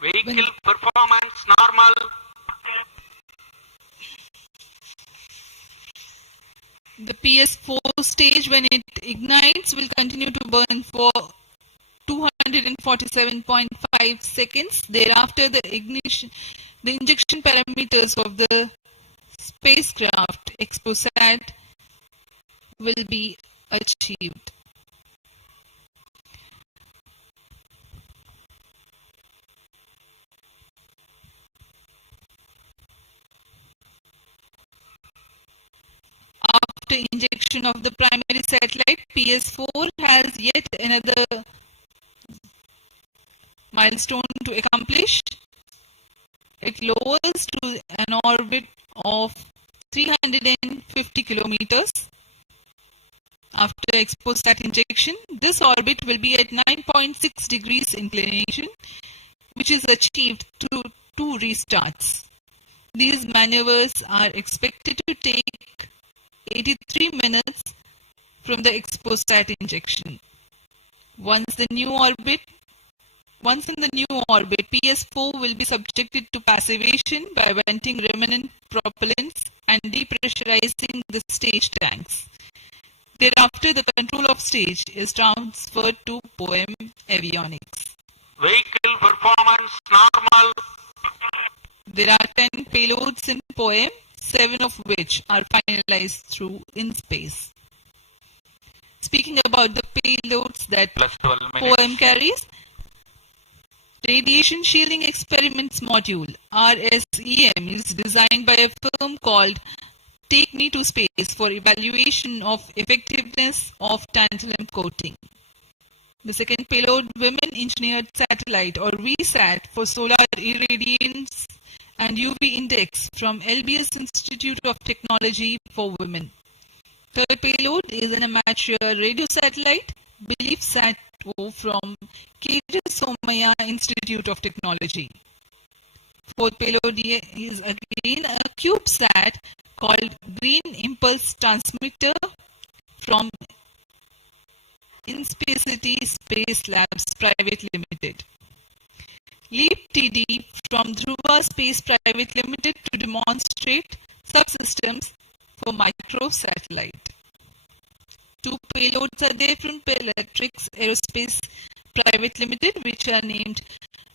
Vehicle performance normal. The PS4 stage, when it ignites, will continue to burn for 247.5 seconds. Thereafter, the injection parameters of the spacecraft XPOSat will be achieved. After injection of the primary satellite, PS4 has yet another milestone to accomplish. It lowers to an orbit of 350 kilometers. After XPOSat injection, this orbit will be at 9.6 degrees inclination, which is achieved through 2 restarts. These maneuvers are expected to take 83 minutes from the exposat injection. Once in the new orbit, PS4 will be subjected to passivation by venting remnant propellants and depressurizing the stage tanks. Thereafter, the control of stage is transferred to POEM avionics. Vehicle performance normal. There are 10 payloads in POEM, 7 of which are finalized through InSpace. Speaking about the payloads that POEM carries, Radiation Shielding Experiments Module (RSEM) is designed by a firm called Take Me to Space for evaluation of effectiveness of tantalum coating. The second payload, Women Engineered Satellite or VSAT for solar irradiance and UV index from LBS Institute of Technology for Women. Third payload is an amateur radio satellite, BeliefSat-O from K.J. Somaya Institute of Technology. Fourth payload is again a CubeSat called Green Impulse Transmitter from Inspacity Space Labs Private Limited. LEAP TD from Dhruva Space Private Limited to demonstrate subsystems for microsatellite. 2 payloads are there from Peletrix Aerospace Private Limited, which are named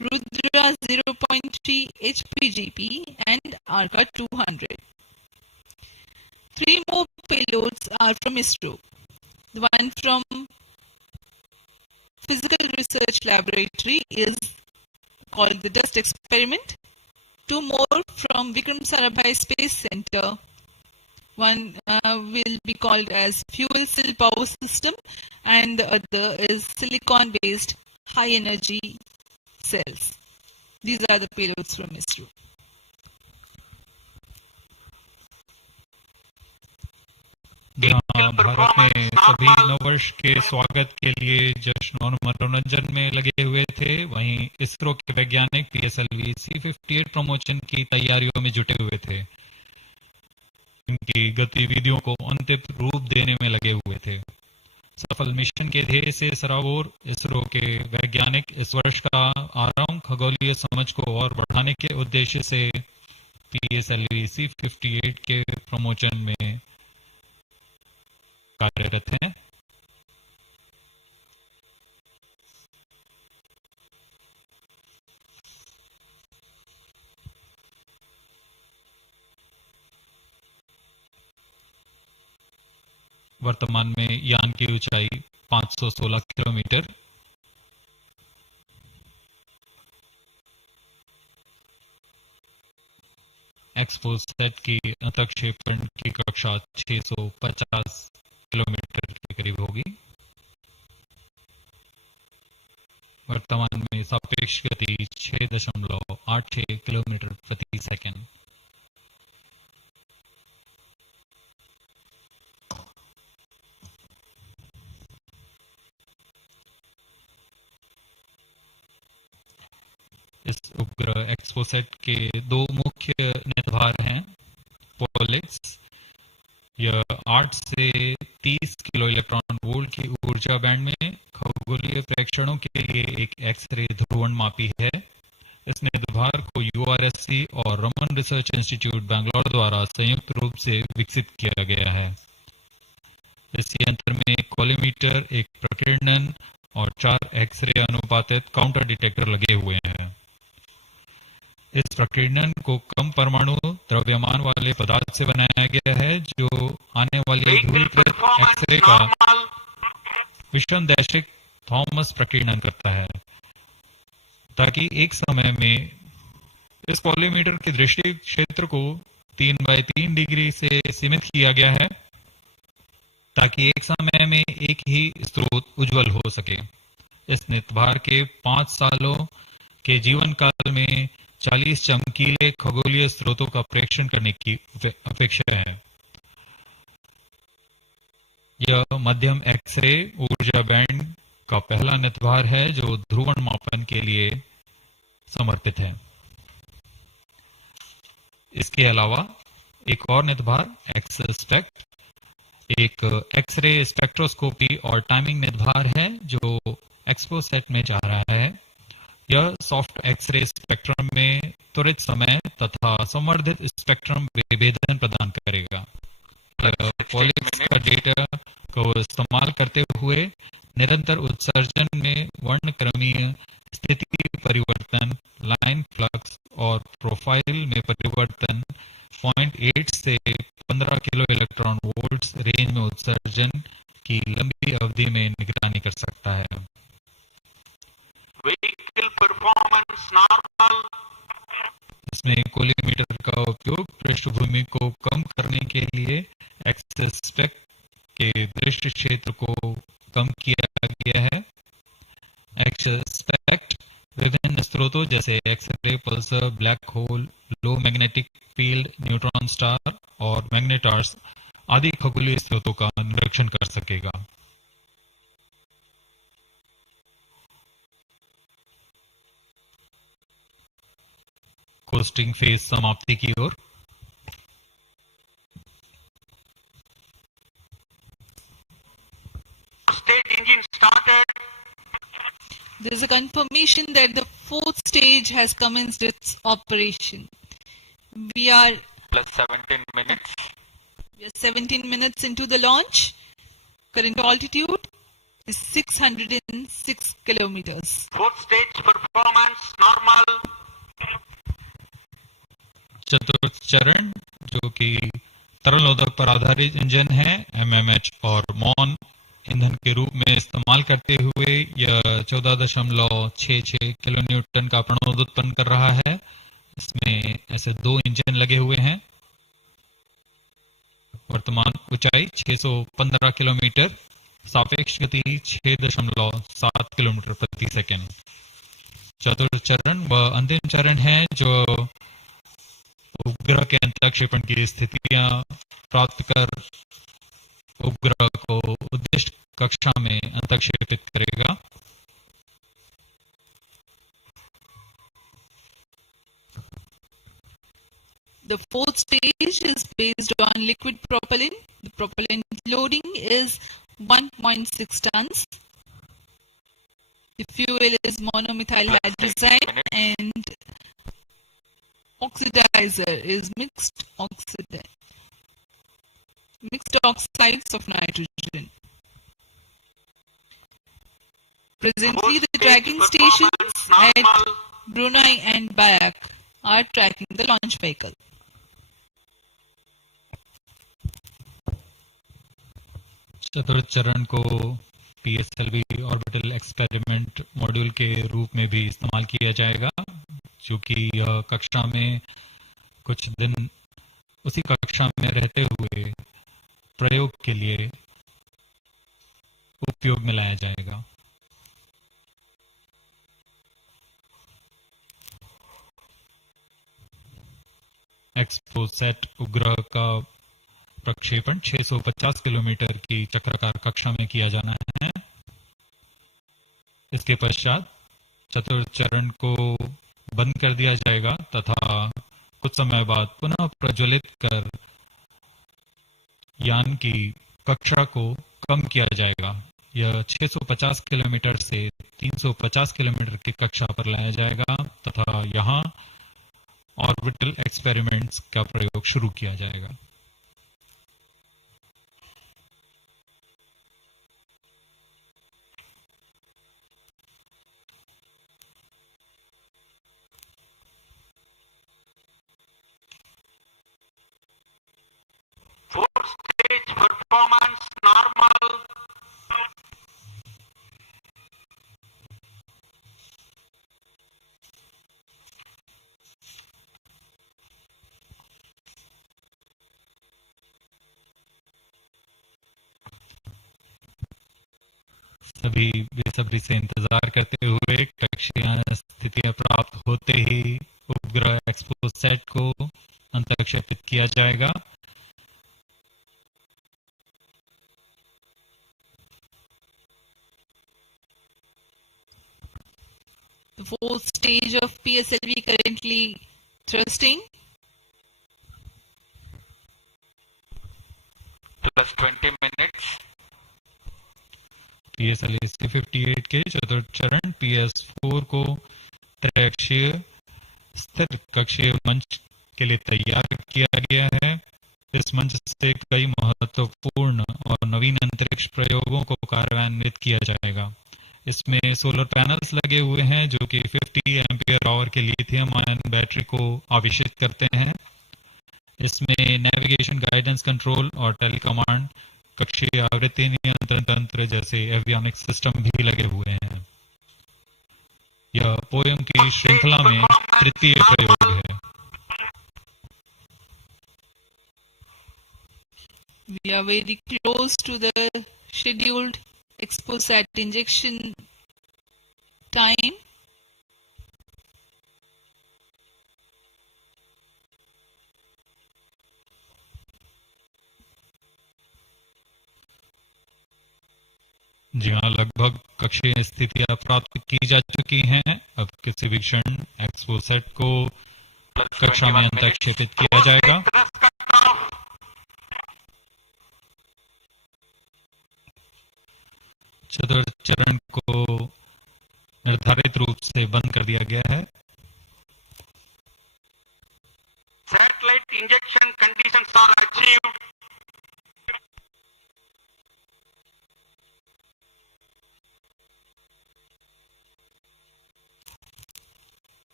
Rudra 0.3 HPGP and Arca 200. 3 more payloads are from ISRO. The one from Physical Research Laboratory is called the Dust Experiment. 2 more from Vikram Sarabhai Space Center. One will be called as Fuel Cell Power System and the other is Silicon Based High Energy Cells. These are the payloads from ISRO. Bharat में सभी नववर्ष के स्वागत के लिए जश्न और मनोरंजन में लगे हुए थे, वहीं इसरो के वैज्ञानिक PSLV C58 प्रमोशन की तैयारियों में जुटे हुए थे। इनकी गतिविधियों को अंतिम रूप देने में लगे हुए थे। सफल मिशन के ध्येय से सराबोर इसरो के वैज्ञानिक इस वर्ष का आरंभ खगोलीय समझ को और बढ़ाने के उद्देश्य से PSLV C58 के प्रमोशन में कार्यरत हैं। वर्तमान में यान की ऊंचाई 516 किलोमीटर, एक्सपोसैट की अंतक्षेपण की कक्षा 650 किलोमीटर के करीब होगी। वर्तमान में सापेक्ष गति 6.86 किलोमीटर प्रति सेकंड। इस उपग्रह एक्सपोसैट के 2 मुख्य निर्धार हैं। पोलिक्स, यह 8 से 30 किलो इलेक्ट्रॉन वोल्ट की ऊर्जा बैंड में खगोलीय प्रेक्षणों के लिए एक एक्सरे ध्रुवणमापी है। इस निर्धार को URSC और रमन रिसर्च इंस्टीट्यूट बैंगलोर द्वारा संयुक्त रूप से विकसित किया गया है। इस यंत्र में कॉलीमीटर, एक प्रकीर्णन और 4 एक्सरे अनुपातित काउंटर डिटेक्टर लगे हुए हैं। इस प्रकीर्णन को कम परमाणु द्रव्यमान वाले पदार्थ से बनाया गया है, जो आने वाले ध्रुवीकृत एक्सरे का विषमदैशिक थॉमस प्रकीर्णन करता है, ताकि एक समय में इस कॉलीमीटर के दृष्टि क्षेत्र को 3/3 डिग्री से सीमित किया गया है, ताकि एक समय में एक ही स्रोत उज्जवल हो सके। इस निर्धार के 5 सालों के जीवन काल में 40 चमकीले खगोलीय स्रोतों का प्रेक्षण करने की अपेक्षा है। यह मध्यम एक्सरे ऊर्जा बैंड का पहला निर्धार है जो ध्रुवण मापन के लिए समर्पित है। इसके अलावा एक और निर्धार एक्सस्पेक्ट, एक एक्सरे स्पेक्ट्रोस्कोपी और टाइमिंग निर्धार है जो एक्सपोसेट में जा रहा है। यह सॉफ्ट एक्सरे स्पेक्ट्रम में त्वरित समय तथा संवर्धित स्पेक्ट्रम विभेदन प्रदान करेगा। यह पॉलिक्स का डेटा को इस्तेमाल करते हुए निरंतर उत्सर्जन में वर्णक्रमीय स्थिति परिवर्तन, लाइन फ्लक्स और प्रोफाइल में परिवर्तन 0.8 से 15 किलो इलेक्ट्रॉन वोल्ट्स रेंज में उत्सर्जन की लंबी अवधि में निगरानी कर सकता है। Vehicle performance normal. इसमें कोलिमीटर का उपयोग पृष्ठभूमि को कम करने के लिए एक्सेस स्पेक के दृश्य क्षेत्र को कम किया गया है। एक्सेस स्पेक्ट विभिन्न स्रोतों जैसे एक्सरे, पल्सर, ब्लैक होल, लो मैग्नेटिक फील्ड, न्यूट्रॉन स्टार और मैग्नेटार्स आदि खगोलीय स्रोतों का निरीक्षण कर सकेगा। कोस्टिंग फेज समाप्ति की ओर। State engine started. There is a confirmation that the fourth stage has commenced its operation. We are plus 17 minutes. We are 17 minutes into the launch. Current altitude is 606 kilometers. Fourth stage performance normal. चतुर्थ चरण जो कि तरलोदक पर आधारित engine है, MMH और मॉन ईंधन के रूप में इस्तेमाल करते हुए यह 14.66 किलो न्यूटन का प्रणोद उत्पन्न कर रहा है। इसमें ऐसे 2 इंजन लगे हुए हैं। वर्तमान ऊंचाई 615 किलोमीटर, सापेक्ष गति 6.7 किलोमीटर प्रति सेकंड। चतुर्थ चरण व अंतिम चरण है जो उपग्रह के अंतक्षेपण की स्थितियां प्राप्त कर उपग्रह को उद्दिष्ट कक्षा में अंतक्षेपित करेगा। The fourth stage is based on liquid propellant. The propellant loading is 1.6 tons. The fuel is monomethyl hydrazine and oxidizer is mixed oxides of nitrogen. Presently, the tracking stations at Brunei and Bayak are tracking the launch vehicle. चतुर्थ चरण को PSLV orbital experiment module के रूप में भी इस्तेमाल किया जाएगा, जो कि यह कक्षा में कुछ दिन उसी कक्षा में रहते हुए प्रयोग के लिए उपयोग में लाया जाएगा। एक्सपोसेट उपग्रह का प्रक्षेपण 650 किलोमीटर की चक्राकार कक्षा में किया जाना है। इसके पश्चात चतुर्थ चरण को बंद कर दिया जाएगा तथा कुछ समय बाद पुनः प्रज्वलित कर यान की कक्षा को कम किया जाएगा। यह 650 किलोमीटर से 350 किलोमीटर की कक्षा पर लाया जाएगा तथा यहाँ ऑर्बिटल एक्सपेरिमेंट्स का प्रयोग शुरू किया जाएगा। Fourth stage performance normal. सभी बेसब्री से इंतजार करते हुए कक्षीय स्थितियां प्राप्त होते ही उपग्रह एक्सपोसेट को अंतक्षेपित किया जाएगा। The fourth stage of PSLV currently thrusting. plus 20 minutes. PSLV 58 के चतुर्थ चरण PS4 को त्रैक्षीय स्थिर कक्षीय मंच के लिए तैयार किया गया है। इस मंच से कई महत्वपूर्ण और नवीन अंतरिक्ष प्रयोगों को कार्यान्वित किया जाएगा। इसमें सोलर पैनल्स लगे हुए हैं जो कि 50 एम्पियर आवर के लिथियम आयन बैटरी को आवेशित करते हैं। इसमें नेविगेशन, गाइडेंस, कंट्रोल और टेलीकमांड, कक्षीय आवृत्ति नियंत्रण तंत्र जैसे एवियोनिक्स सिस्टम भी लगे हुए हैं। यह पोयम की श्रृंखला में तृतीय प्रयोग है। We are very close to the scheduled exposat injection time. जी हाँ, लगभग कक्षीय स्थितियां प्राप्त की जा चुकी हैं। अब किसी भी क्षण एक्सपोसेट को कक्षा में अंतक्षेपित किया जाएगा। चतुर्थ चरण को निर्धारित रूप से बंद कर दिया गया है। Satellite injection conditions are achieved.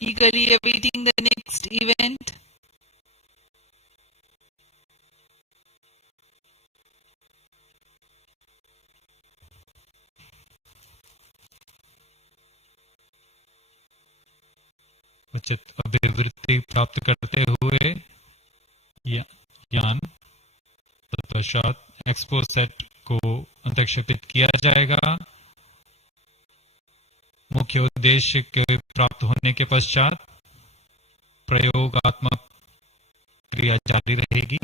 Eagerly awaiting the next event. उचित अभिवृद्धि प्राप्त करते हुए यान तत्पश्चात एक्सपोसेट को अंतक्षेपित किया जाएगा। मुख्य उद्देश्य के प्राप्त होने के पश्चात प्रयोगात्मक क्रिया जारी रहेगी।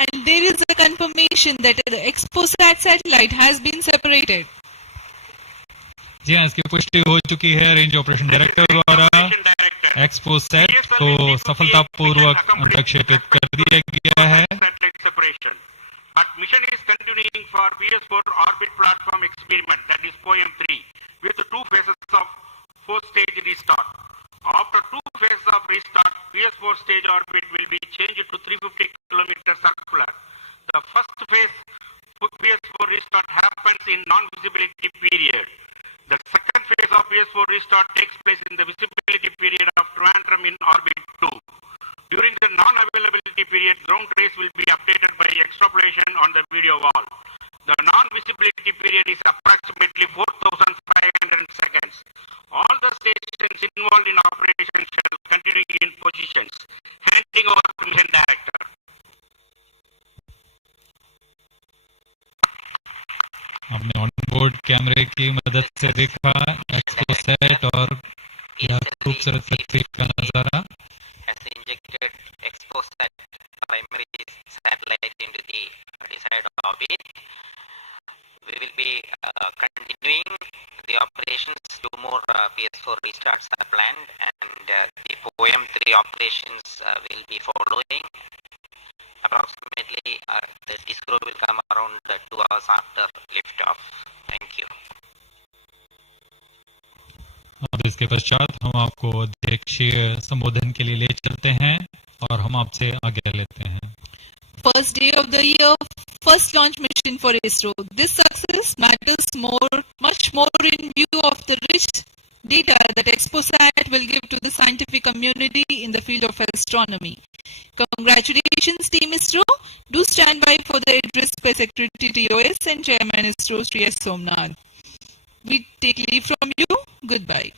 And there is a confirmation that the exposat satellite has been separated. जी हाँ, इसकी पुष्टि हो चुकी है। रेंज ऑपरेशन डायरेक्टर द्वारा एक्सपोसेट को सफलतापूर्वक अंतक्षेपित कर दिया गया है। But mission is continuing for PS4 orbit platform experiment, that is POEM 3, with 2 phases of 4-stage restart. After 2 phases of restart, PS4 stage orbit will be changed to 350 km circular. The first phase PS4 restart happens in non-visibility period. The second phase of PS4 restart takes place in the visibility period of Trivandrum in orbit 2. During the non-availability period, ground trace will be updated by extrapolation on the video wall. The non-visibility period is approximately 4,500 seconds. All the stations involved in operation shall continue in positions. Handing over to mission director. हमने onboard कैमरे की मदद से देखा XPoSat और यह खूबसूरत तस्वीर का नजारा। Has injected exposat primary satellite into the desired orbit. We will be continuing the operations. 2 more PS4 restarts are planned, and the POEM 3 operations will be following. Approximately, the disco will come around 2 hours after liftoff. Thank you. अब इसके पश्चात हम आपको अध्यक्षीय संबोधन के लिए ले चलते हैं और हम आपसे आज्ञा लेते हैं। First day of the year, first launch mission for ISRO. This success matters much more in view of the rich data that exposat will give to the scientific community in the field of astronomy. Congratulations, Team ISRO. Do stand by for the address by Secretary TOS and Chairman ISRO, Sri S. Somnath. We take leave from you. Goodbye.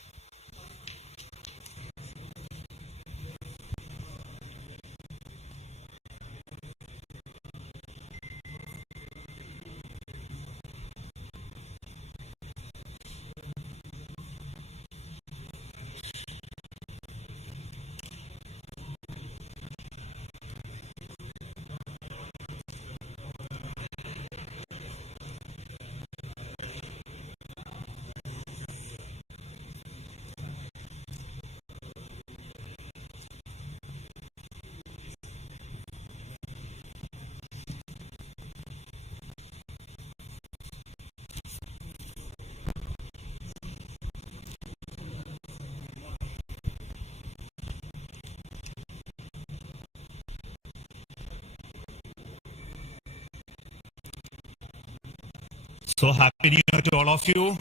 So happy New Year to all of you.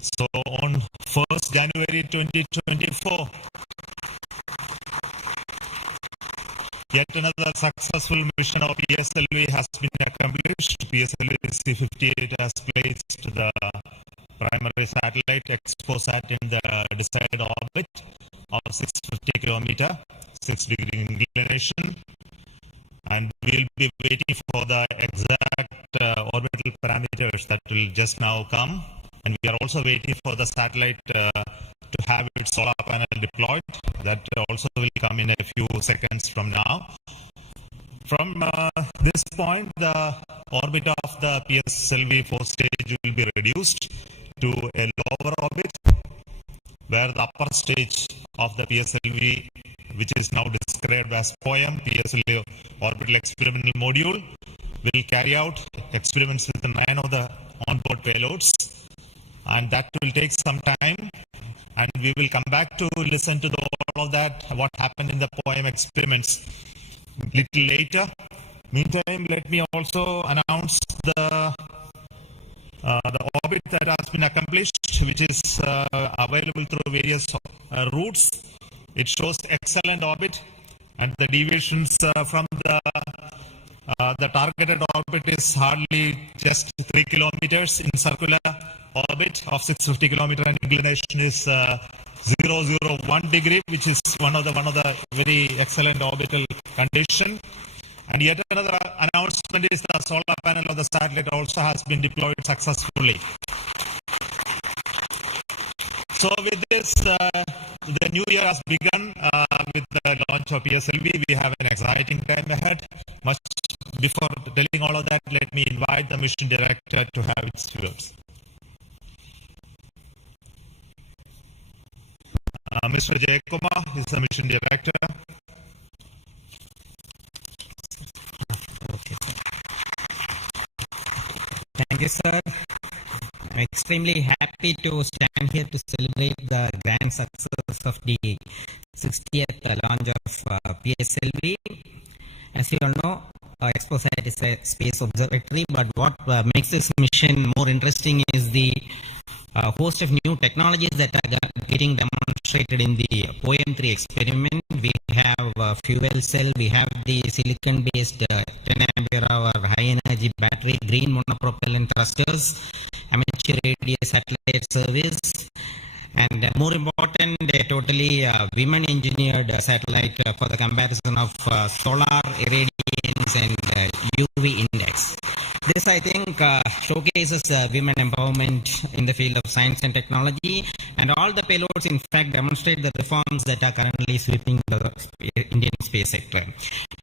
So on 1st January 2024, yet another successful mission of PSLV has been accomplished. PSLV C-58 has placed the primary satellite ExpoSat in the desired orbit of 650 kilometer, 6-degree inclination, and we'll be waiting for the exact orbital parameters that will just now come. And we are also waiting for the satellite to have its solar panel deployed. That also will come in a few seconds from now. From this point, the orbit of the PSLV 4 stage will be reduced to a lower orbit, where the upper stage of the PSLV, which is now described as POEM, PSLV Orbital Experimental Module, will carry out experiments with 9 of the onboard payloads, and that will take some time, and we will come back to listen to all of that, what happened in the POEM experiments little later. Meantime, let me also announce the orbit that has been accomplished, which is available through various routes. It shows excellent orbit, and the deviations from the targeted orbit is hardly just 3 kilometers in circular orbit of 650 kilometer, and inclination is 001 degree, which is one of the very excellent orbital condition. And yet another announcement is the solar panel of the satellite also has been deployed successfully. So with this, the new year has begun with the launch of PSLV. We have an exciting time ahead. Much before telling all of that, let me invite the mission director to have its words. Mr. Jayakumar is the mission director. Thank you, sir. I'm extremely happy to stand here to celebrate the grand success of the 60th launch of PSLV. As you all know, ExpoSat is a space observatory, but what makes this mission more interesting is the host of new technologies that are getting demonstrated in the POEM-3 experiment. We have fuel cell, we have the silicon-based 10 ampere hour high-energy battery, green monopropellant thrusters, amateur radio satellite service, and more important, a totally women-engineered satellite for the comparison of solar irradiance and UV index. This, I think, showcases women empowerment in the field of science and technology, and all the payloads, in fact, demonstrate the reforms that are currently sweeping the Indian space sector.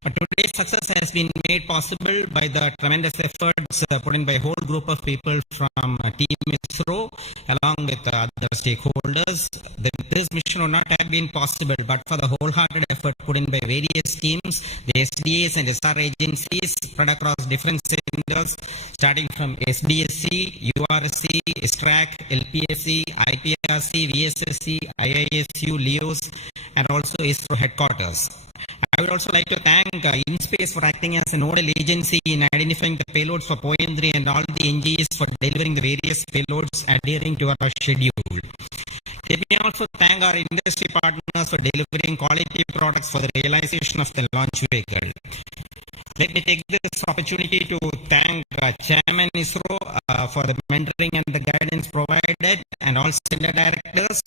But today's success has been made possible by the tremendous efforts put in by a whole group of people from Team ISRO, along with other stakeholders. This mission would not have been possible but for the wholehearted effort put in by various teams, the SDAs and SR agencies spread across different centers, starting from SDSC, URSC, STRAC, LPSC, IPRC, VSSC, IISU, LEOS, and also ISRO headquarters. I would also like to thank InSpace for acting as a nodal agency in identifying the payloads for POEM-3 and all the NGs for delivering the various payloads adhering to our schedule. Let me also thank our industry partners for delivering quality products for the realization of the launch vehicle. Let me take this opportunity to thank Chairman ISRO for the mentoring and the guidance provided, and all center directors,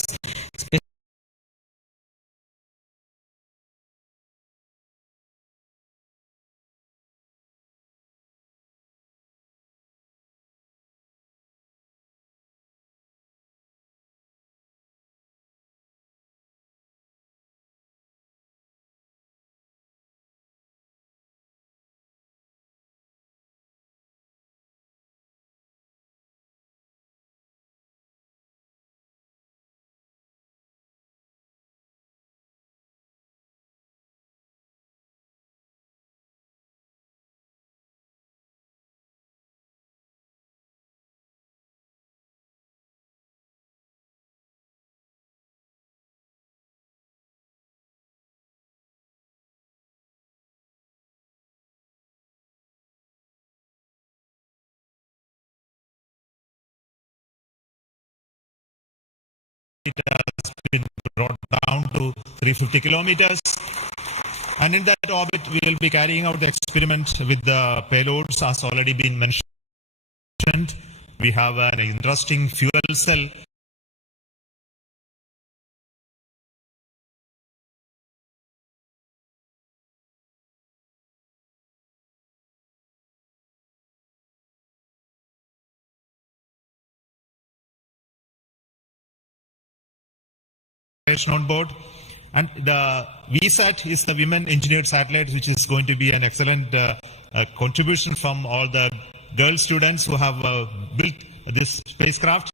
it has been brought down to 350 kilometers. And in that orbit, we will be carrying out the experiment with the payloads, as already been mentioned. We have an interesting fuel cell. On board, and the VSAT is the Women Engineered Satellite, which is going to be an excellent contribution from all the girl students who have built this spacecraft.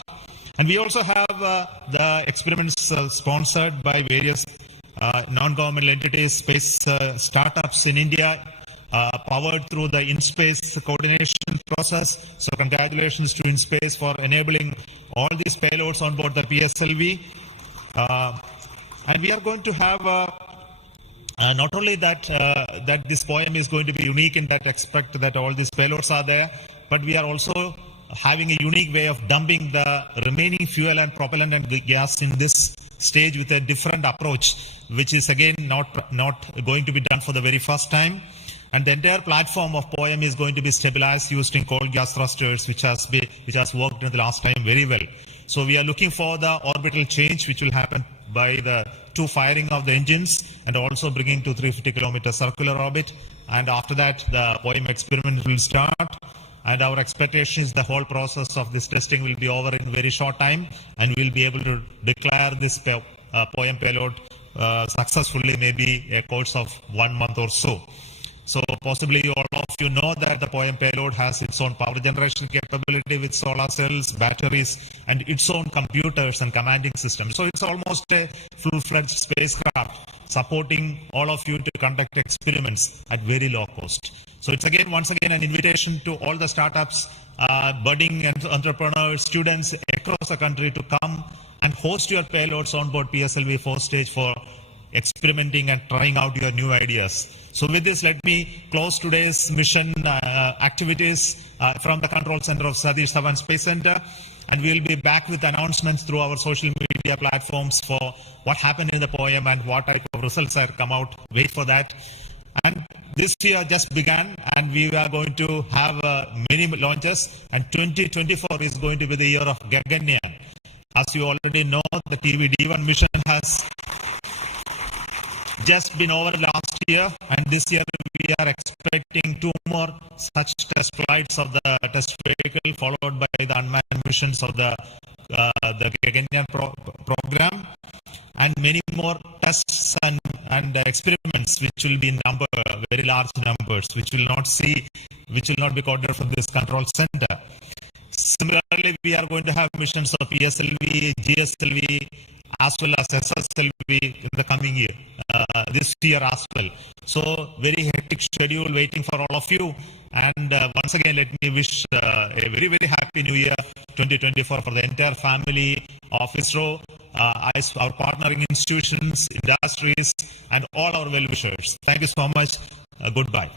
And we also have the experiments sponsored by various non-governmental entities, space startups in India, powered through the in-space coordination process. So congratulations to InSpace for enabling all these payloads on board the PSLV. And we are going to have not only that that this poem is going to be unique in that aspect that all these payloads are there, but we are also having a unique way of dumping the remaining fuel and propellant and gas in this stage with a different approach, which is again not going to be done for the very first time. And the entire platform of POEM is going to be stabilized using cold gas thrusters, which has worked in the last time very well. So we are looking for the orbital change, which will happen by the two firing of the engines and also bringing to 350 kilometer circular orbit. And after that, the POEM experiment will start. And our expectation is the whole process of this testing will be over in very short time, and we'll be able to declare this POEM payload successfully, maybe a course of 1 month or so. So possibly all of you know that the POEM payload has its own power generation capability with solar cells, batteries, and its own computers and commanding systems. So it's almost a full-fledged spacecraft supporting all of you to conduct experiments at very low cost. So it's once again an invitation to all the startups, budding entrepreneurs, students across the country to come and host your payloads on board PSLV 4 stage for experimenting and trying out your new ideas. So with this, let me close today's mission activities from the control center of Satish Dhawan Space Center. And we'll be back with announcements through our social media platforms for what happened in the POEM and what type of results have come out. Wait for that. And this year just began, and we are going to have many launches. And 2024 is going to be the year of Gaganyaan. As you already know, the TVD1 mission has just been over last year, and this year we are expecting 2 more such test flights of the test vehicle, followed by the unmanned missions of the Gaganyaan program, and many more tests and experiments, which will be in number, very large numbers, which will not be coordinated from this control center. Similarly, we are going to have missions of PSLV, GSLV, as well as SSLV in the coming year, this year as well. So very hectic schedule waiting for all of you. And once again, let me wish a very, very happy New Year 2024 for the entire family of ISRO, our partnering institutions, industries, and all our well-wishers. Thank you so much. Goodbye.